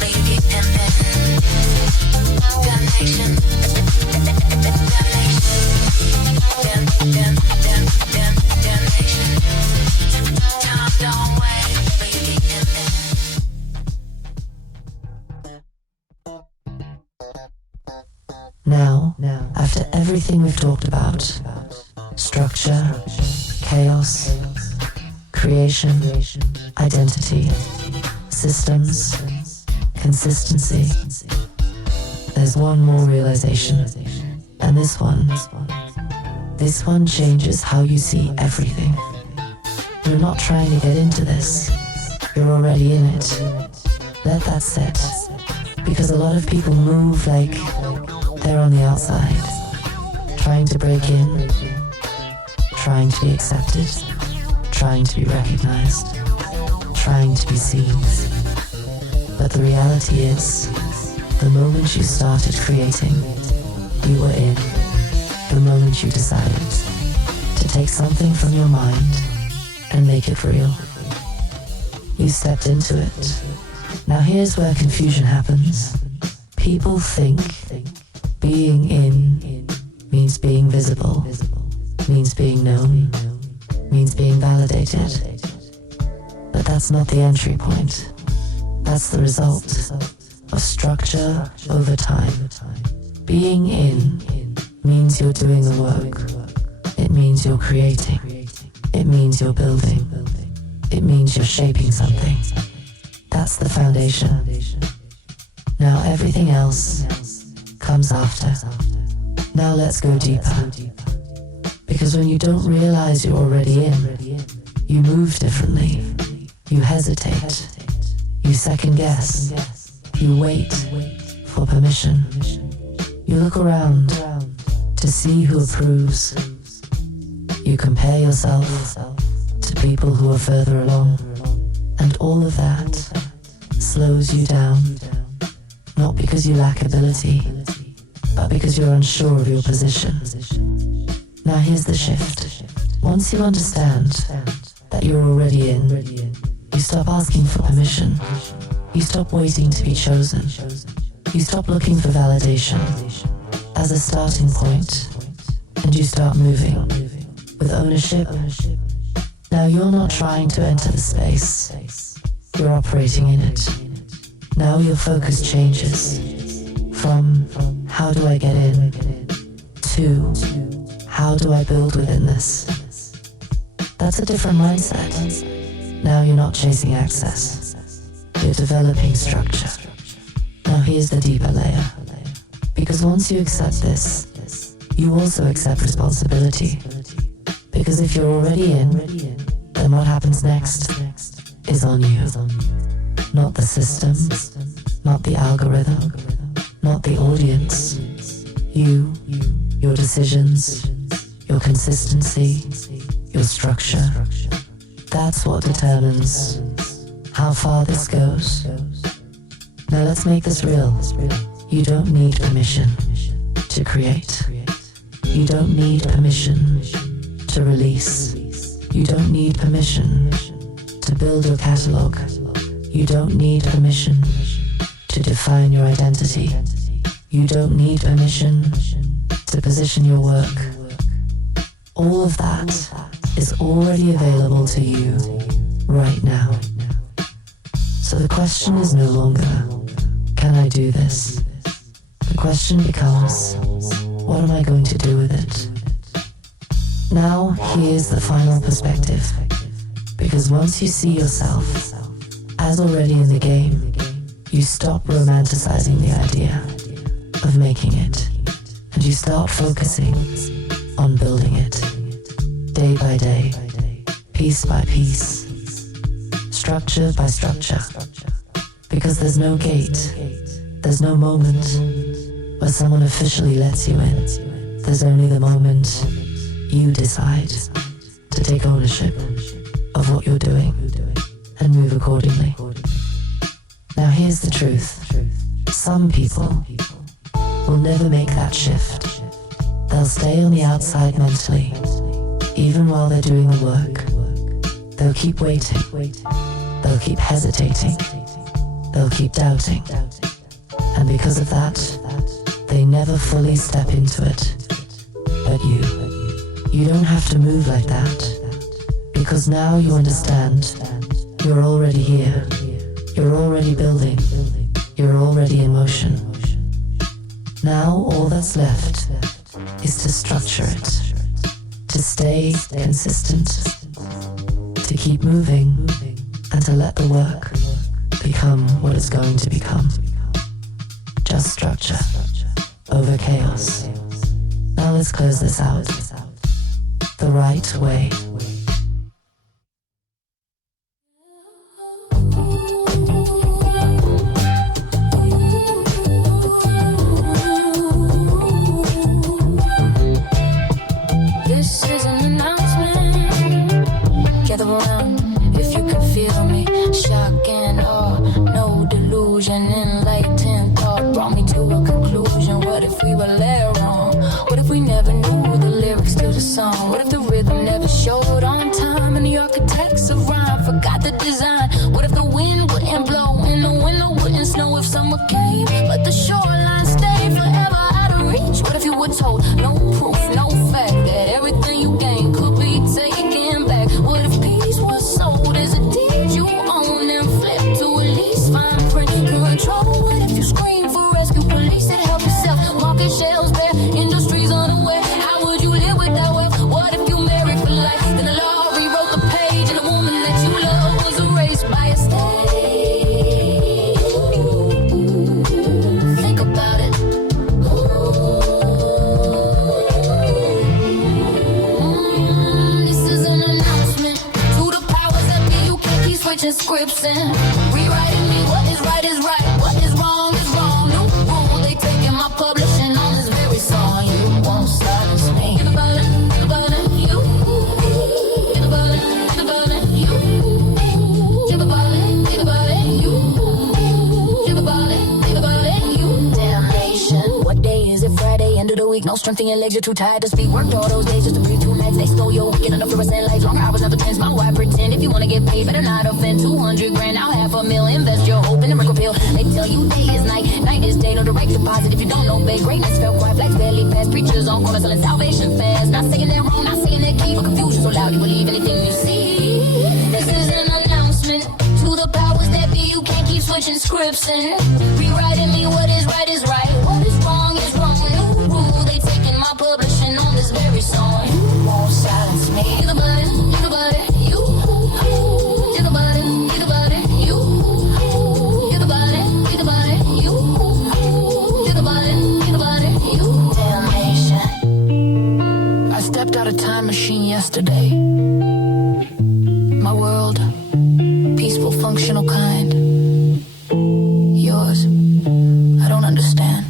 Baby, get them in. Damnation. Damnation. Damnation. Time don't wait. Baby, get them in. Now, after everything we've talked about, structure, chaos, creation, identity, systems, consistency, there's one more realization. And this one changes how you see everything. You're not trying to get into this. You're already in it. Let that set. Because a lot of people move like they're on the outside, trying to break in, trying to be accepted, trying to be recognized, trying to be seen. But the reality is, the moment you started creating, you were in. The moment you decided to take something from your mind and make it real. You stepped into it. Now here's where confusion happens. People think being in means being visible, means being known, means being validated. But that's not the entry point. That's the result of structure over time. Being in means you're doing the work. It means you're creating. It means you're building. It means you're shaping something. That's the foundation. Now everything else comes after. Now let's go deeper. Because when you don't realize you're already in, you move differently. You hesitate. You second guess. You wait for permission. You look around to see who approves. You compare yourself to people who are further along. And all of that slows you down. Not because you lack ability, but because you're unsure of your position. Now here's the shift. Once you understand that you're already in, you stop asking for permission. You stop waiting to be chosen. You stop looking for validation as a starting point, and you start moving with ownership. Now you're not trying to enter the space. You're operating in it. Now your focus changes from how do I get in to how do I build within this. That's a different mindset. Now you're not chasing access. You're developing structure. Now here's the deeper layer. Because once you accept this, you also accept responsibility. Because if you're already in, then what happens next is on you. Not the system, not the algorithm, not the audience. You, your decisions, your consistency, your structure. That's what determines how far this goes. Now let's make this real. You don't need permission to create. You don't need permission to release. You don't need permission to build your catalog. You don't need permission to define your identity. You don't need permission to position your work. All of that is already available to you right now. So the question is no longer, can I do this? The question becomes, what am I going to do with it? Now, here's the final perspective. Because once you see yourself as already in the game, you stop romanticizing the idea of making it, and you start focusing on building it, day by day, piece by piece, structure by structure. Because there's no gate, there's no moment where someone officially lets you in. There's only the moment you decide to take ownership of what you're doing and move accordingly. Now here's the truth. Some people will never make that shift. They'll stay on the outside mentally, even while they're doing the work. They'll keep waiting. They'll keep hesitating. They'll keep doubting. And because of that, they never fully step into it. But you don't have to move like that. Because now you understand you're already here. You're already building. You're already in motion. Now all that's left is to structure it, to stay consistent, to keep moving, and to let the work become what it's going to become. Just structure over chaos. Now let's close this out the right way. This is an announcement. Gather around if you can feel me. Shock and awe, no delusion. Enlightened thought brought me to a conclusion. What if we were led wrong? What if we never knew the lyrics to the song? What if the rhythm never showed told. No proof, no fact that everything you gain could be taken back. What if peace was sold as a deed you own and flipped to at least fine print? Control. What if you scream for rescue? Police that help yourself. Market shelves bare, industries unaware. How would you live without wealth? What if you married for life? Then the law rewrote the page and the woman that you love was erased by a state. Think about it. This is an announcement to the powers that be. You can't keep switching scripts and rewriting me. What is right is right. What is wrong is wrong. New rule they taking my publishing on this very song. You won't silence me. Think about it. Think about it. You. Think about it. Think about it. You. Think about it. Think about it. You. Think about it. Think about it. You. Damnation. What day is it? Friday, end of the week. No strength in your legs. You're too tired to speak. Worked all those days just to breathe 2 nights. They stole your weekend on the fluorescent lights. Long hours, never trends. My wife pretend. If you wanna get paid, better not offend. 200 grand, I'll have $1 million. Invest your hope in a miracle pill. They tell you day is night, night is day. No direct deposit if you don't obey. Greatness fell quiet, flags barely past. Preachers on corners selling salvation fast. Not saying they're wrong, not saying they're key. But confusion so loud you believe anything you see. This is an announcement to the powers that be. You can't keep switching scripts and rewriting me. What is right is right. What is wrong is wrong. New rule they taking my publishing on this very song. You won't silence me. Think about it. Think about it. You. Think about it. Think about it. You. Think about it. Think about it. You. Think about it. Think about it. You. Damnation. I stepped out of time machine yesterday. My world, peaceful, functional kind. Yours, I don't understand.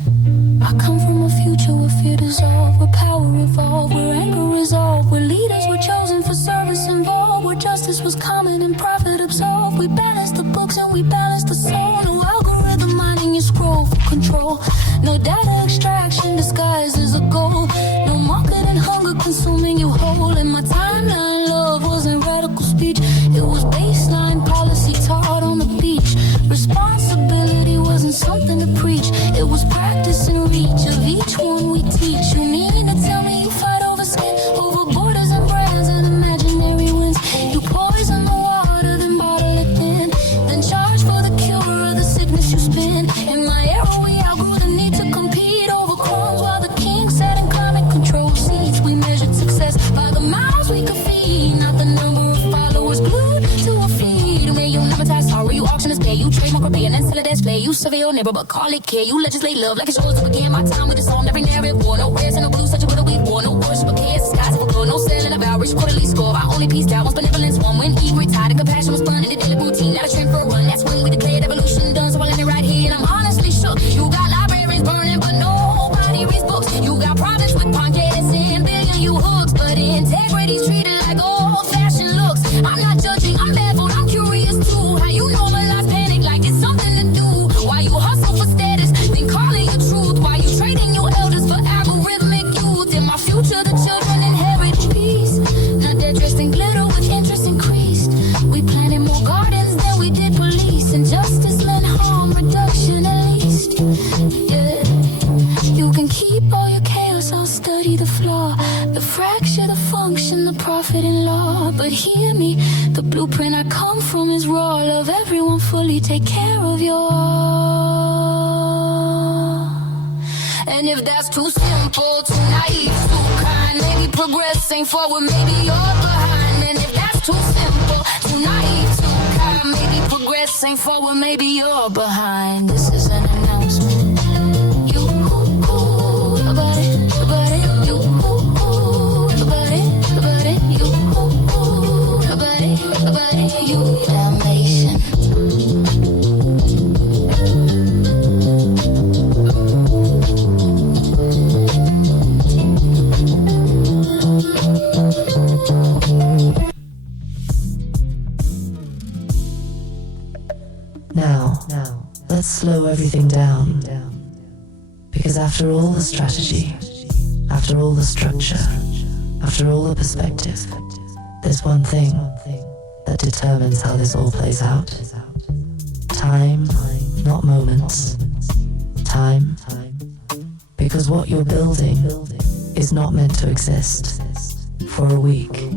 I come from a future where fear dissolved, where power evolved, where anger resolved, where leaders were chosen for service involved, where justice was common and profit absolved. We balanced the books and we balanced the soul. No algorithm mining your scroll for control. No data extraction disguised as a goal. No market and hunger consuming you whole. In my timeline, love wasn't radical speech. It was baseline policy taught on the beach. Responsibility wasn't something to preach. It was practice and reach of each one we teach. You mean to tell me you fight over skin, over borders and brands and imaginary wins? You poison the water, then bottle it thin, then charge for the cure of the sickness you spin. In my era we outgrew the need to compete over crumbs while the king sat in climate control seats. We measured success by the mouths we could feed, not the number of followers glued to a feed. You made your advertise sorry, you auction display, you trademark or pay and then sell a display. You survey your neighbor but call it care. You legislate love like it's yours to begin. My time with the song, every narrative war. No reds and no blues, such a widow we war. No worship of kids, skies of a glow. No selling of our rich quarterly score. Our only peace out was benevolence won. When he retired, the compassion was fun in the daily routine. Not a trend for a run. That's when we declared evolution done. So I let me right here and I'm honestly shook. You got libraries burning but nobody reads books. You got problems with podcasts and billion you hooks, but integrity's treated like old-fashioned looks. I'm not judging, I'm baffled, I'm curious too. How you normalize panic like it's something to do? Why you hustle for status, then calling your truth? Why you trading your elders for algorithmic youth? In my future, the children inherit peace. Now they're dressed in glitter with interest increased. We planted more gardens than we did police, and justice meant harm reduction at least. Yeah, you can keep all your chaos, I'll study the flaw, the fracture, the function, the profit and law. But hear me, the blueprint I come from is raw. Love everyone fully, take care of your all. And if that's too simple, too naive, too kind, maybe progress ain't forward, maybe you're behind. And if that's too simple, too naive, too kind, maybe progress ain't forward, maybe you're behind. This is an announcement. You about it, about it. You about it, about it. You about it, about it. You damnation. Now, let's slow everything down. Because after all the strategy, after all the structure, after all the perspective, there's one thing that determines how this all plays out. Time, not moments. Time, Because what you're building is not meant to exist for a week,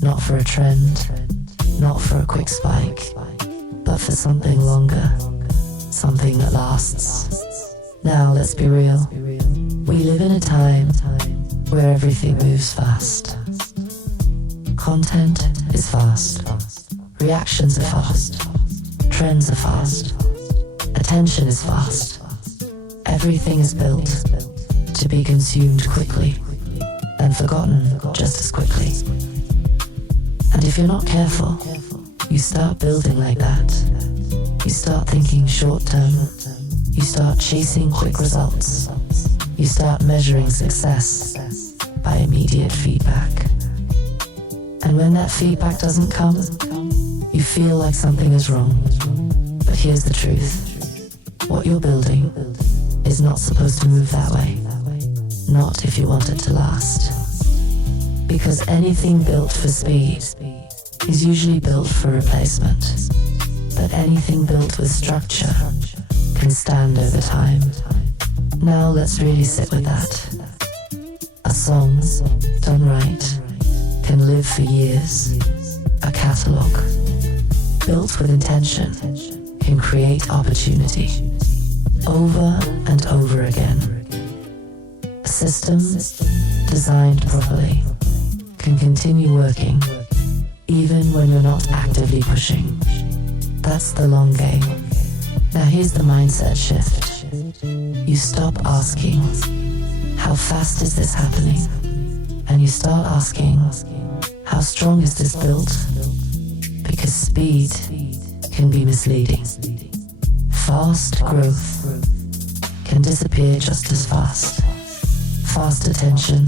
not for a trend, not for a quick spike, but for something longer, something that lasts. Now let's be real. We live in a time where everything moves fast. Content is fast. Reactions are fast. Trends are fast. Attention is fast. Everything is built to be consumed quickly and forgotten just as quickly. And if you're not careful, you start building like that. You start thinking short term. You start chasing quick results. You start measuring success by immediate feedback. And when that feedback doesn't come, you feel like something is wrong. But here's the truth. What you're building is not supposed to move that way. Not if you want it to last. Because anything built for speed is usually built for replacement. But anything built with structure can stand over time. Now let's really sit with that. A song, done right, can live for years. A catalogue, built with intention, can create opportunity over and over again. A system designed properly can continue working even when you're not actively pushing. That's the long game. Now here's the mindset shift. You stop asking, how fast is this happening? And you start asking, how strong is this built? Because speed can be misleading. Fast growth can disappear just as fast. Fast attention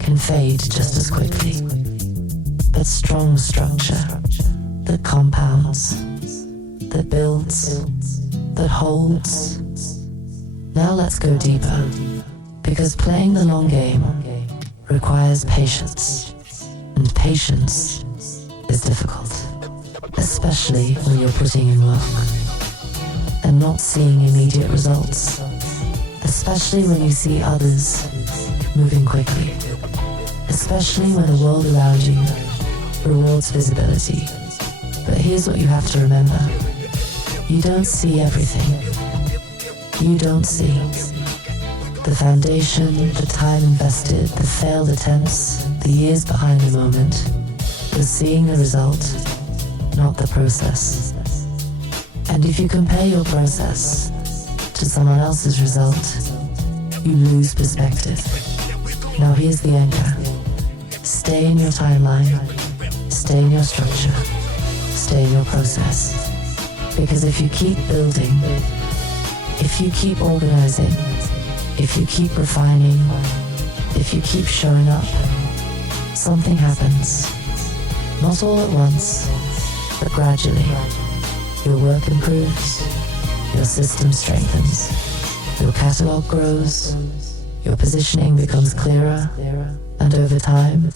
can fade just as quickly. But strong structure that compounds, that builds, that holds. Now let's go deeper, because playing the long game requires patience, and patience is difficult, especially when you're putting in work and not seeing immediate results, especially when you see others moving quickly, especially when the world around you rewards visibility. But here's what you have to remember. You don't see everything. You don't see the foundation, the time invested, the failed attempts, the years behind the moment. You're seeing the result, not the process. And if you compare your process to someone else's result, you lose perspective. Now here's the anchor. Stay in your timeline, stay in your structure, stay in your process. Because if you keep building, if you keep organizing, if you keep refining, if you keep showing up, something happens. Not all at once, but gradually. Your work improves, your system strengthens, your catalog grows, your positioning becomes clearer, and over time,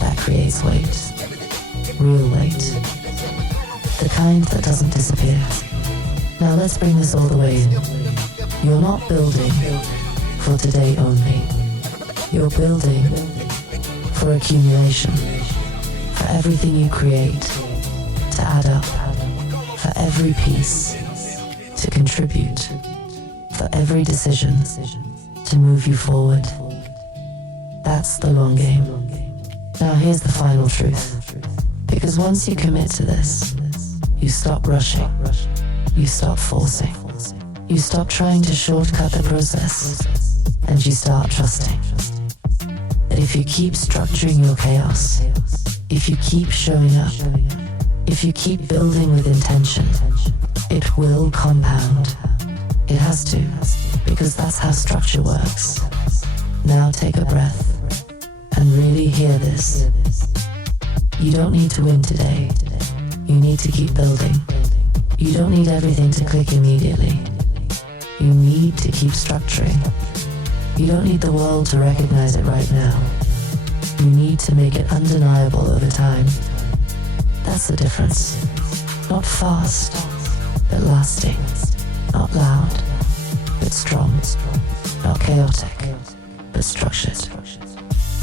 that creates weight. Real weight. The kind that doesn't disappear. Now let's bring this all the way in. You're not building for today only. You're building for accumulation, for everything you create to add up, for every piece to contribute, for every decision to move you forward. That's the long game. Now here's the final truth. Because once you commit to this, you stop rushing, you stop forcing, you stop trying to shortcut the process, and you start trusting that if you keep structuring your chaos, if you keep showing up, if you keep building with intention, it will compound. It has to, because that's how structure works. Now take a breath and really hear this. You don't need to win today. You need to keep building. You don't need everything to click immediately. You need to keep structuring. You don't need the world to recognize it right now. You need to make it undeniable over time. That's the difference. Not fast, but lasting. Not loud, but strong. Not chaotic, but structured.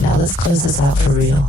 Now let's close this out for real.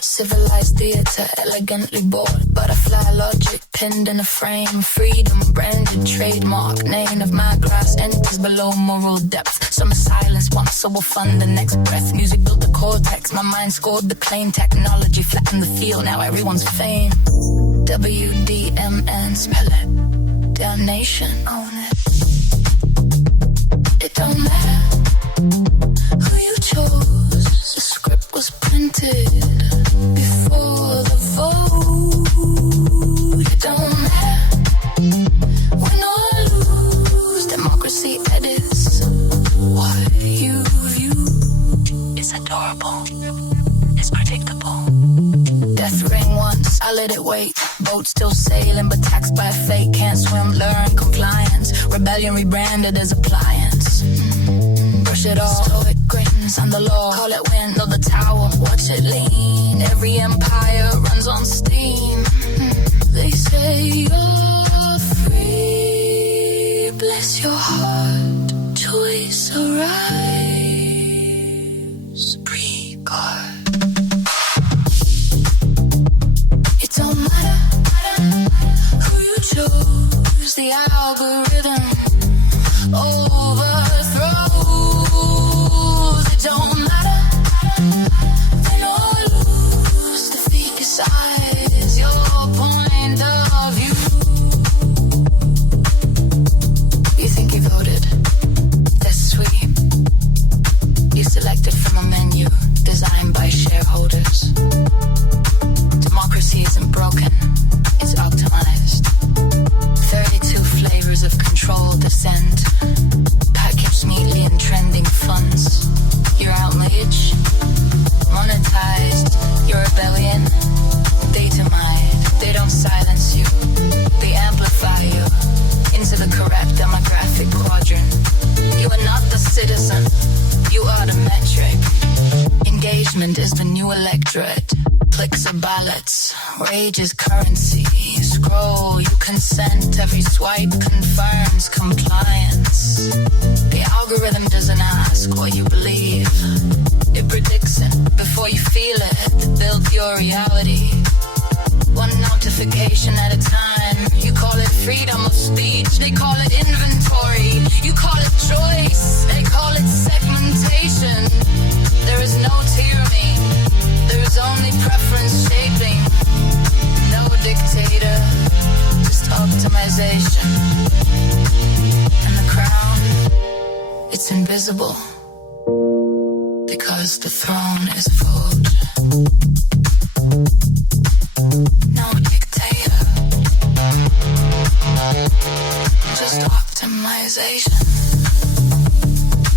Civilized theater, elegantly bought. Butterfly logic pinned in a frame. Freedom branded trademark. Name of my glass enters below moral depth. Summer silence once, so we'll fund the next breath. Music built the cortex. My mind scored the claim. Technology flattened the field. Now everyone's fame. WDMN, spell it. Damnation, own it. It don't matter who you chose. The script was printed before the vote. It don't matter, win or lose. Democracy edits what you view. It's adorable, it's predictable. Death ring once, I let it wait. Boat still sailing, but taxed by fate. Can't swim, learn compliance. Rebellion rebranded as appliance. Brush it off, stoic grins on the law. Call it wind of the tower, watch it lean. Every empire runs on steam. They say you're free. Bless your heart, choice arrives. Precard. It don't matter who you chose. The algorithm overthrows. It don't matter, win or lose. Defeat decides your point of view. You think you voted? That's sweet. You selected from a menu designed by shareholders. Democracy isn't broken, it's optimized. 32 flavors of control descend. Packaged neatly in trending funds. Your outrage, monetized. Your rebellion, data mined. They don't silence you, they amplify you into the correct demographic quadrant. You are not the citizen, you are the metric. Engagement is the new electorate. Clicks are ballots, rage is currency. Scroll, you consent, every swipe confirms compliance. The algorithm doesn't ask what you believe. It predicts it before you feel it. Build your reality, one notification at a time. You call it freedom of speech, they call it inventory. You call it choice, they call it segmentation. There is no tyranny, there is only preference shaping. No dictator, just optimization. And the crown, it's invisible, because the throne is vote. No dictator, just optimization.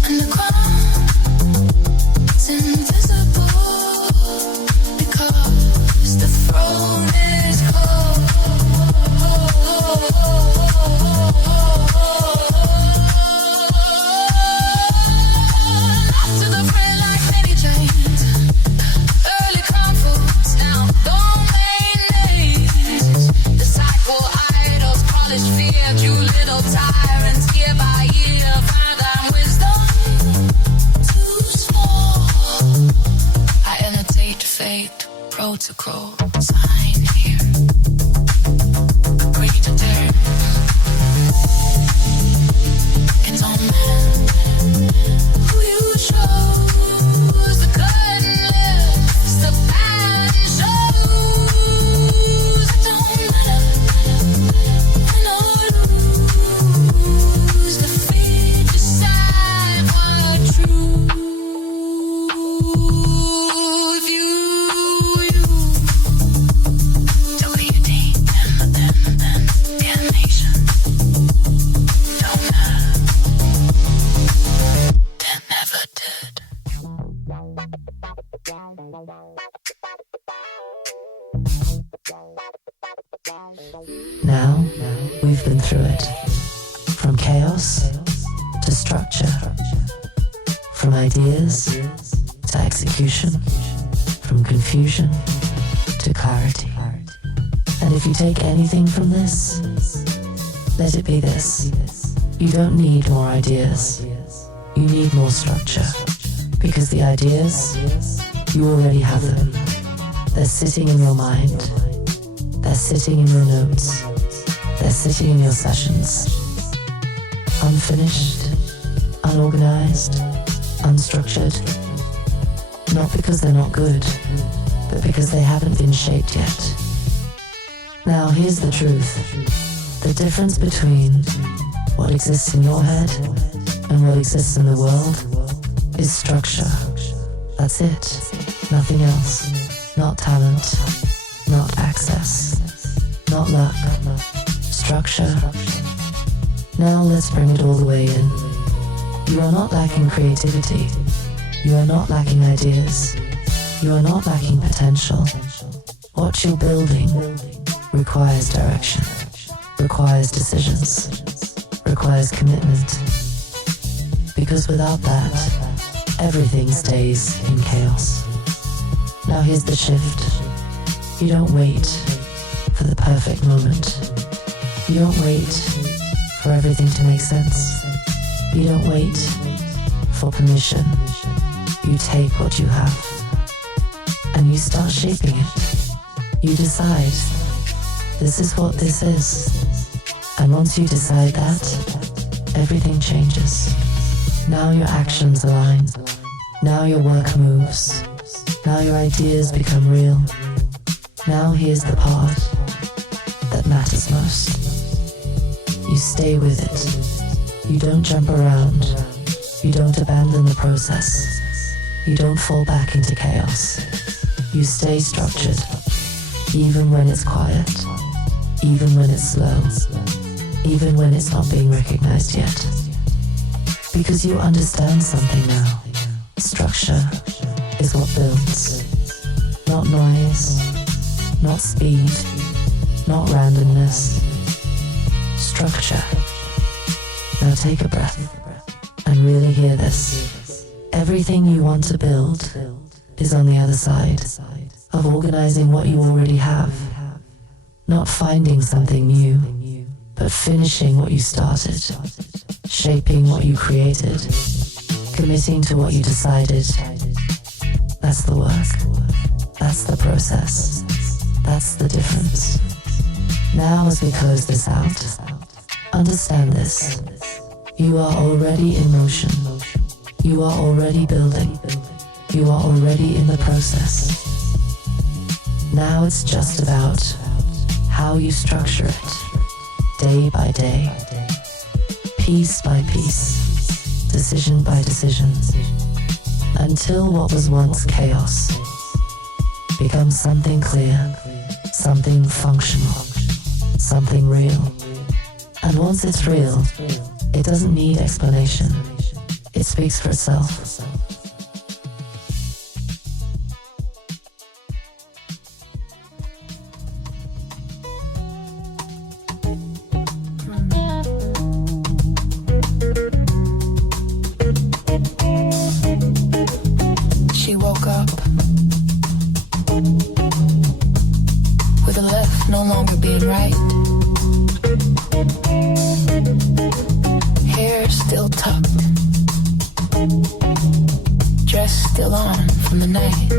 And the crown, it's invisible, because the throne is cold. After the prayer like Mary Jane, early comforts now domain names. Disciple idols, polished fear, drew little tyrants. Year by year, paradigm wisdom too small. I annotate fate, protocol, sign here. Agree to terms. structure. From ideas to execution, from confusion to clarity. And if you take anything from this, let it be this. You don't need more ideas. You need more structure. Because the ideas, you already have them. They're sitting in your mind. They're sitting in your notes. They're sitting in your sessions. Unfinished, unorganized, unstructured. Not because they're not good, but because they haven't been shaped yet. Now here's the truth. The difference between what exists in your head and what exists in the world is structure. That's it. Nothing else. Not talent. Not access. Not luck. Structure. Now let's bring it all the way in. You are not lacking creativity. You are not lacking ideas. You are not lacking potential. What you're building requires direction, requires decisions, requires commitment. Because without that, everything stays in chaos. Now here's the shift. You don't wait for the perfect moment. You don't wait for everything to make sense. You don't wait for permission. You take what you have and you start shaping it. You decide, this is what this is. And once you decide that, everything changes. Now your actions align. Now your work moves. Now your ideas become real. Now here's the part that matters most. You stay with it. You don't jump around. You don't abandon the process. You don't fall back into chaos. You stay structured, even when it's quiet, even when it's slow, even when it's not being recognized yet. Because you understand something now. Structure is what builds. Not noise, not speed, not randomness. Structure. Now take a breath and really hear this. Everything you want to build is on the other side of organizing what you already have. Not finding something new, but finishing what you started, shaping what you created, committing to what you decided. That's the work. That's the process. That's the difference. Now as we close this out, understand this. You are already in motion. You are already building. You are already in the process. Now it's just about how you structure it, day by day, piece by piece, decision by decision, until what was once chaos becomes something clear, something functional, something real. And once it's real, it doesn't need explanation. It speaks for itself. She woke up with the left no longer being right. Hair still tucked, dress still on from the night.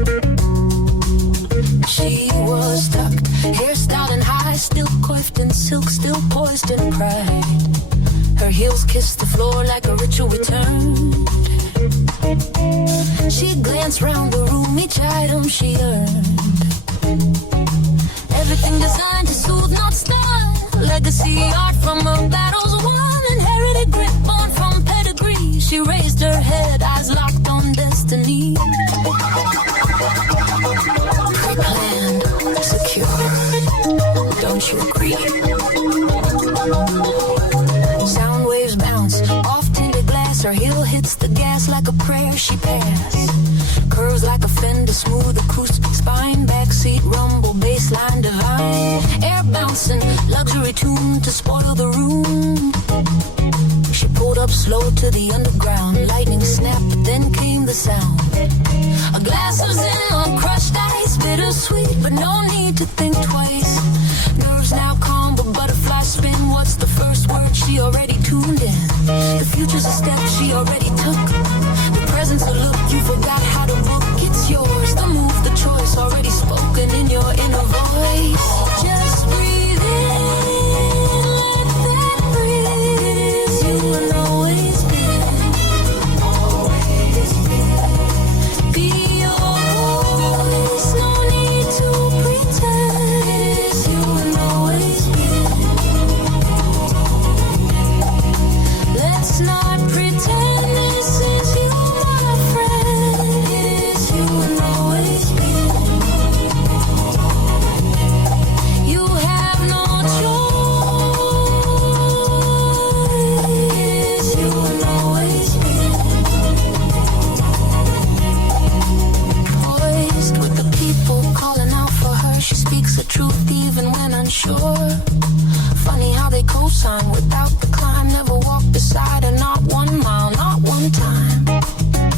She was tucked, hairstyled and high, still coiffed in silk, still poised in pride. Her heels kissed the floor like a ritual returned. She glanced round the room, each item she earned. Everything designed to soothe, not stun. Legacy art from her battles won. Inherited grip born from pedigree. She raised her head, eyes locked on destiny. Pre-planned, secure. Don't you agree? Sound waves bounce off tinted glass. Her heel hits the gas like a prayer she passed. Curves like a fender, smooth acoustic spine. Backseat rumble, baseline divine. Air bouncing, luxury tune to spoil the room. She pulled up slow to the underground. Lightning snapped, but then came the sound. A glass of Zin on crushed ice, bittersweet, but no need to think twice. Nerves now calm, but butterflies spin. What's the first word? She already tuned in. The future's a step she already took. The present's a look you forgot how to book. It's yours, the move, the choice already spoken in your inner voice. Just breathe in, let that breeze. You will always be. Be your voice, no need to pretend. You will always be. Let's not pretend this is you, my friend. It is you will always be. You have no choice. You will always be. Poised with the people calling out for her, she speaks the truth even when unsure. Funny how they co-sign without the climb. Never walked beside her, not 1 mile, not one time.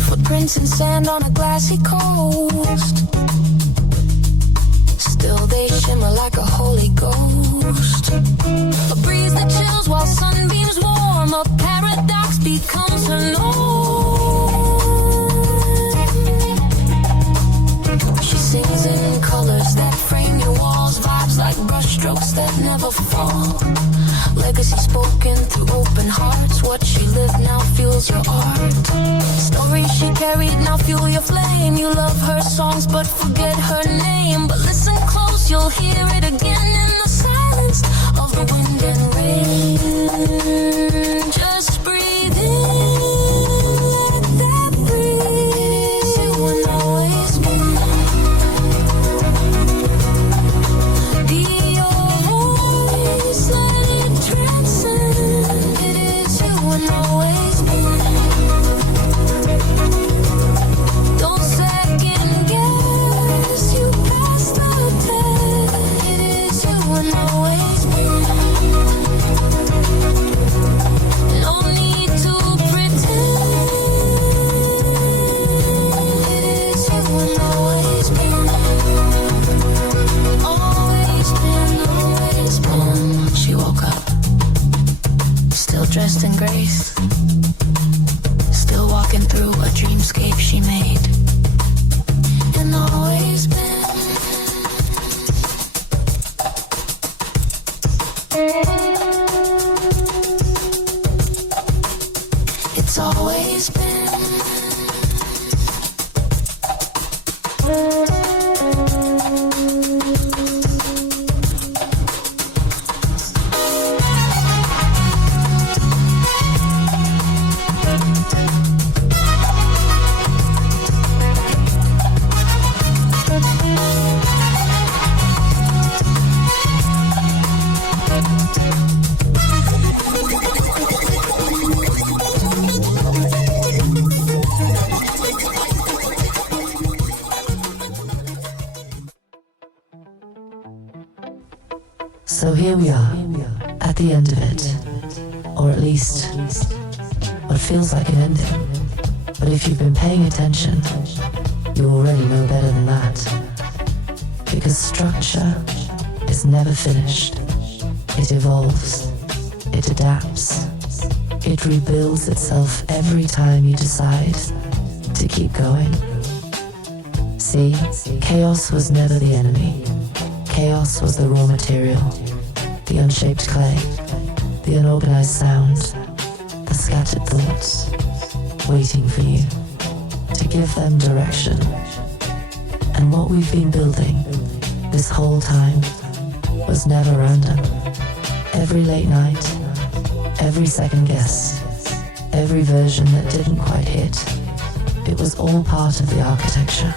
Footprints in sand on a glassy coast. Still they shimmer like a holy ghost. A breeze that chills while sunbeams warm. A paradox becomes her norm. She sings in colors that frame your walls. Vibes like brushstrokes that never fall. Legacy spoken through open hearts. What she lived now fuels your art. Stories she carried now fuel your flame. You love her songs but forget her name. But listen close, you'll hear it again in the silence of the wind and rain. Just breathe in, let that breeze. You will always be. Be your voice, let it transcend. It is you and always be. Don't second guess, you pass the test. It is you and always be. No need to pretend. It is you and always be. Always been. She woke up, still dressed in grace, still walking through a dreamscape she made, and always been. It's always been. So here we are, at the end of it. Or at least, what feels like an ending. But if you've been paying attention, you already know better than that. Because structure is never finished. It evolves. It adapts. It rebuilds itself every time you decide to keep going. See, chaos was never the enemy. Chaos was the raw material, the unshaped clay, the unorganized sound, the scattered thoughts, waiting for you to give them direction. And what we've been building this whole time was never random. Every late night, every second guess, every version that didn't quite hit, it was all part of the architecture.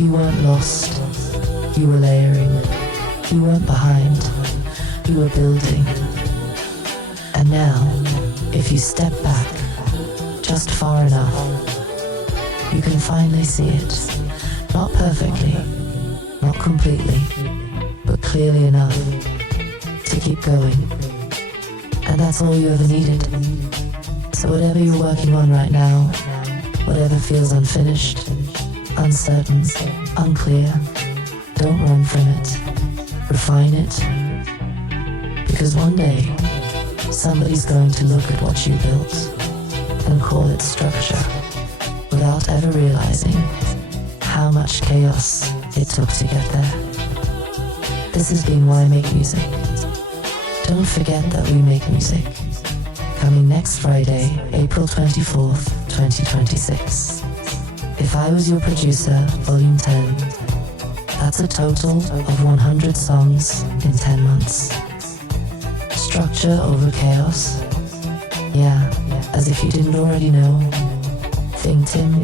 You weren't lost. You were layering, you weren't behind, you were building. And now, if you step back just far enough, you can finally see it. Not perfectly, not completely, but clearly enough to keep going And that's all you ever needed. So whatever you're working on right now, whatever feels unfinished, uncertain, unclear, don't run from it. Refine it. Because one day, somebody's going to look at what you built and call it structure without ever realizing how much chaos it took to get there. This has been Why Make Music. Don't forget that we make music. Coming next Friday, April 24th, 2026. If I Was Your Producer, Volume 10. That's a total of 100 songs in 10 months. Structure over chaos. Yeah, as if you didn't already know. Think Tim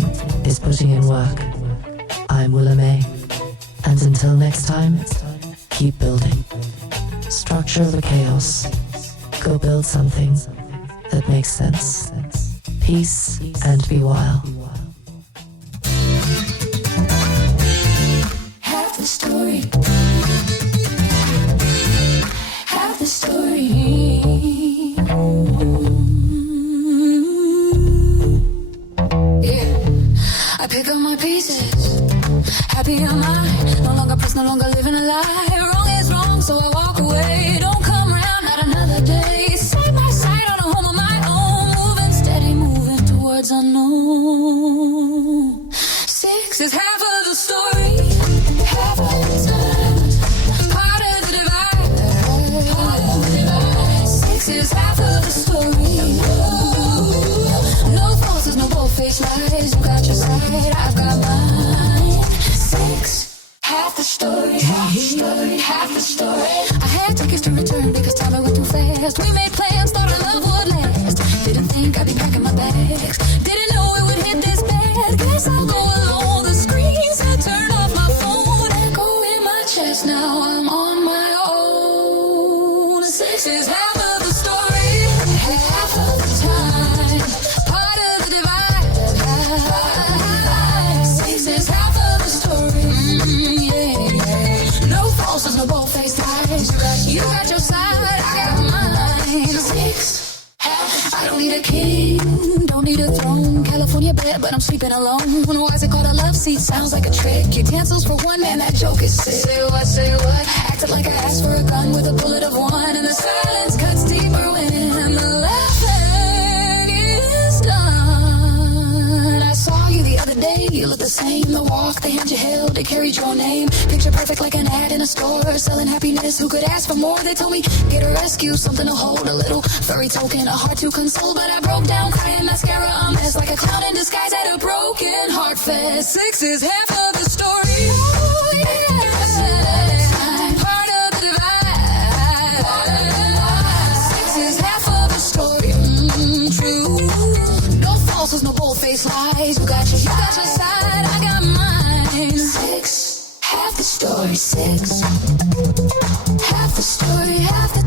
is putting in work. I'm Willa May. And until next time, keep building. Structure over chaos. Go build something that makes sense. Peace and be wild. Half the story. Half the story. Yeah, I pick up my pieces. Happy am I? No longer pressed, no longer living a lie. Wrong is wrong, so I walk away. Don't come around, not another day. Set my sight on a home of my own. Moving steady, moving towards unknown. 6 is half of the story. Half of the time. Part of the divide. Part of the divide. 6 is half of the story. No falses, no bold-faced lies. You got your side, I've got mine. 6. Half the story, half the story, half the story. I had tickets to return because time went too fast. We made plans, thought our love would last. Didn't think I'd be packing my bags. Didn't know it would hit this bad. Guess I'll go alone. The screens had turned off my phone. Echo in my chest, now I'm on my own. 6 is half of the story, half of the time. Part of the divide. 6 is half of the story. No falses, no bold-faced lies. You got your side, I got mine. 6. I don't need a king, don't need a throne. California bed, but I'm sleeping alone. Why is it called a love seat? Sounds like a trick. Utensils for one, man, that joke is sick. Say what, say what? Acted like I asked for a gun with a bullet of one. And the silence cuts deeper when the laughing is done. I saw you the other day, you look the same. The walk, the hand you held, it carried your name. Picture perfect like an ad in a store, selling happiness. Who could ask for more? They told me, get a rescue, something to hold, a little furry token, a heart to console. But I broke down, crying mascara, a mess, like a clown in disguise at a broken heart fest. 6 is half of the story. Oh, yeah. Part of the divide. 6 is half of the story. True. No falses, no bold-faced lies. You got your side, I got mine. 6, half the story. 6, half the story, half the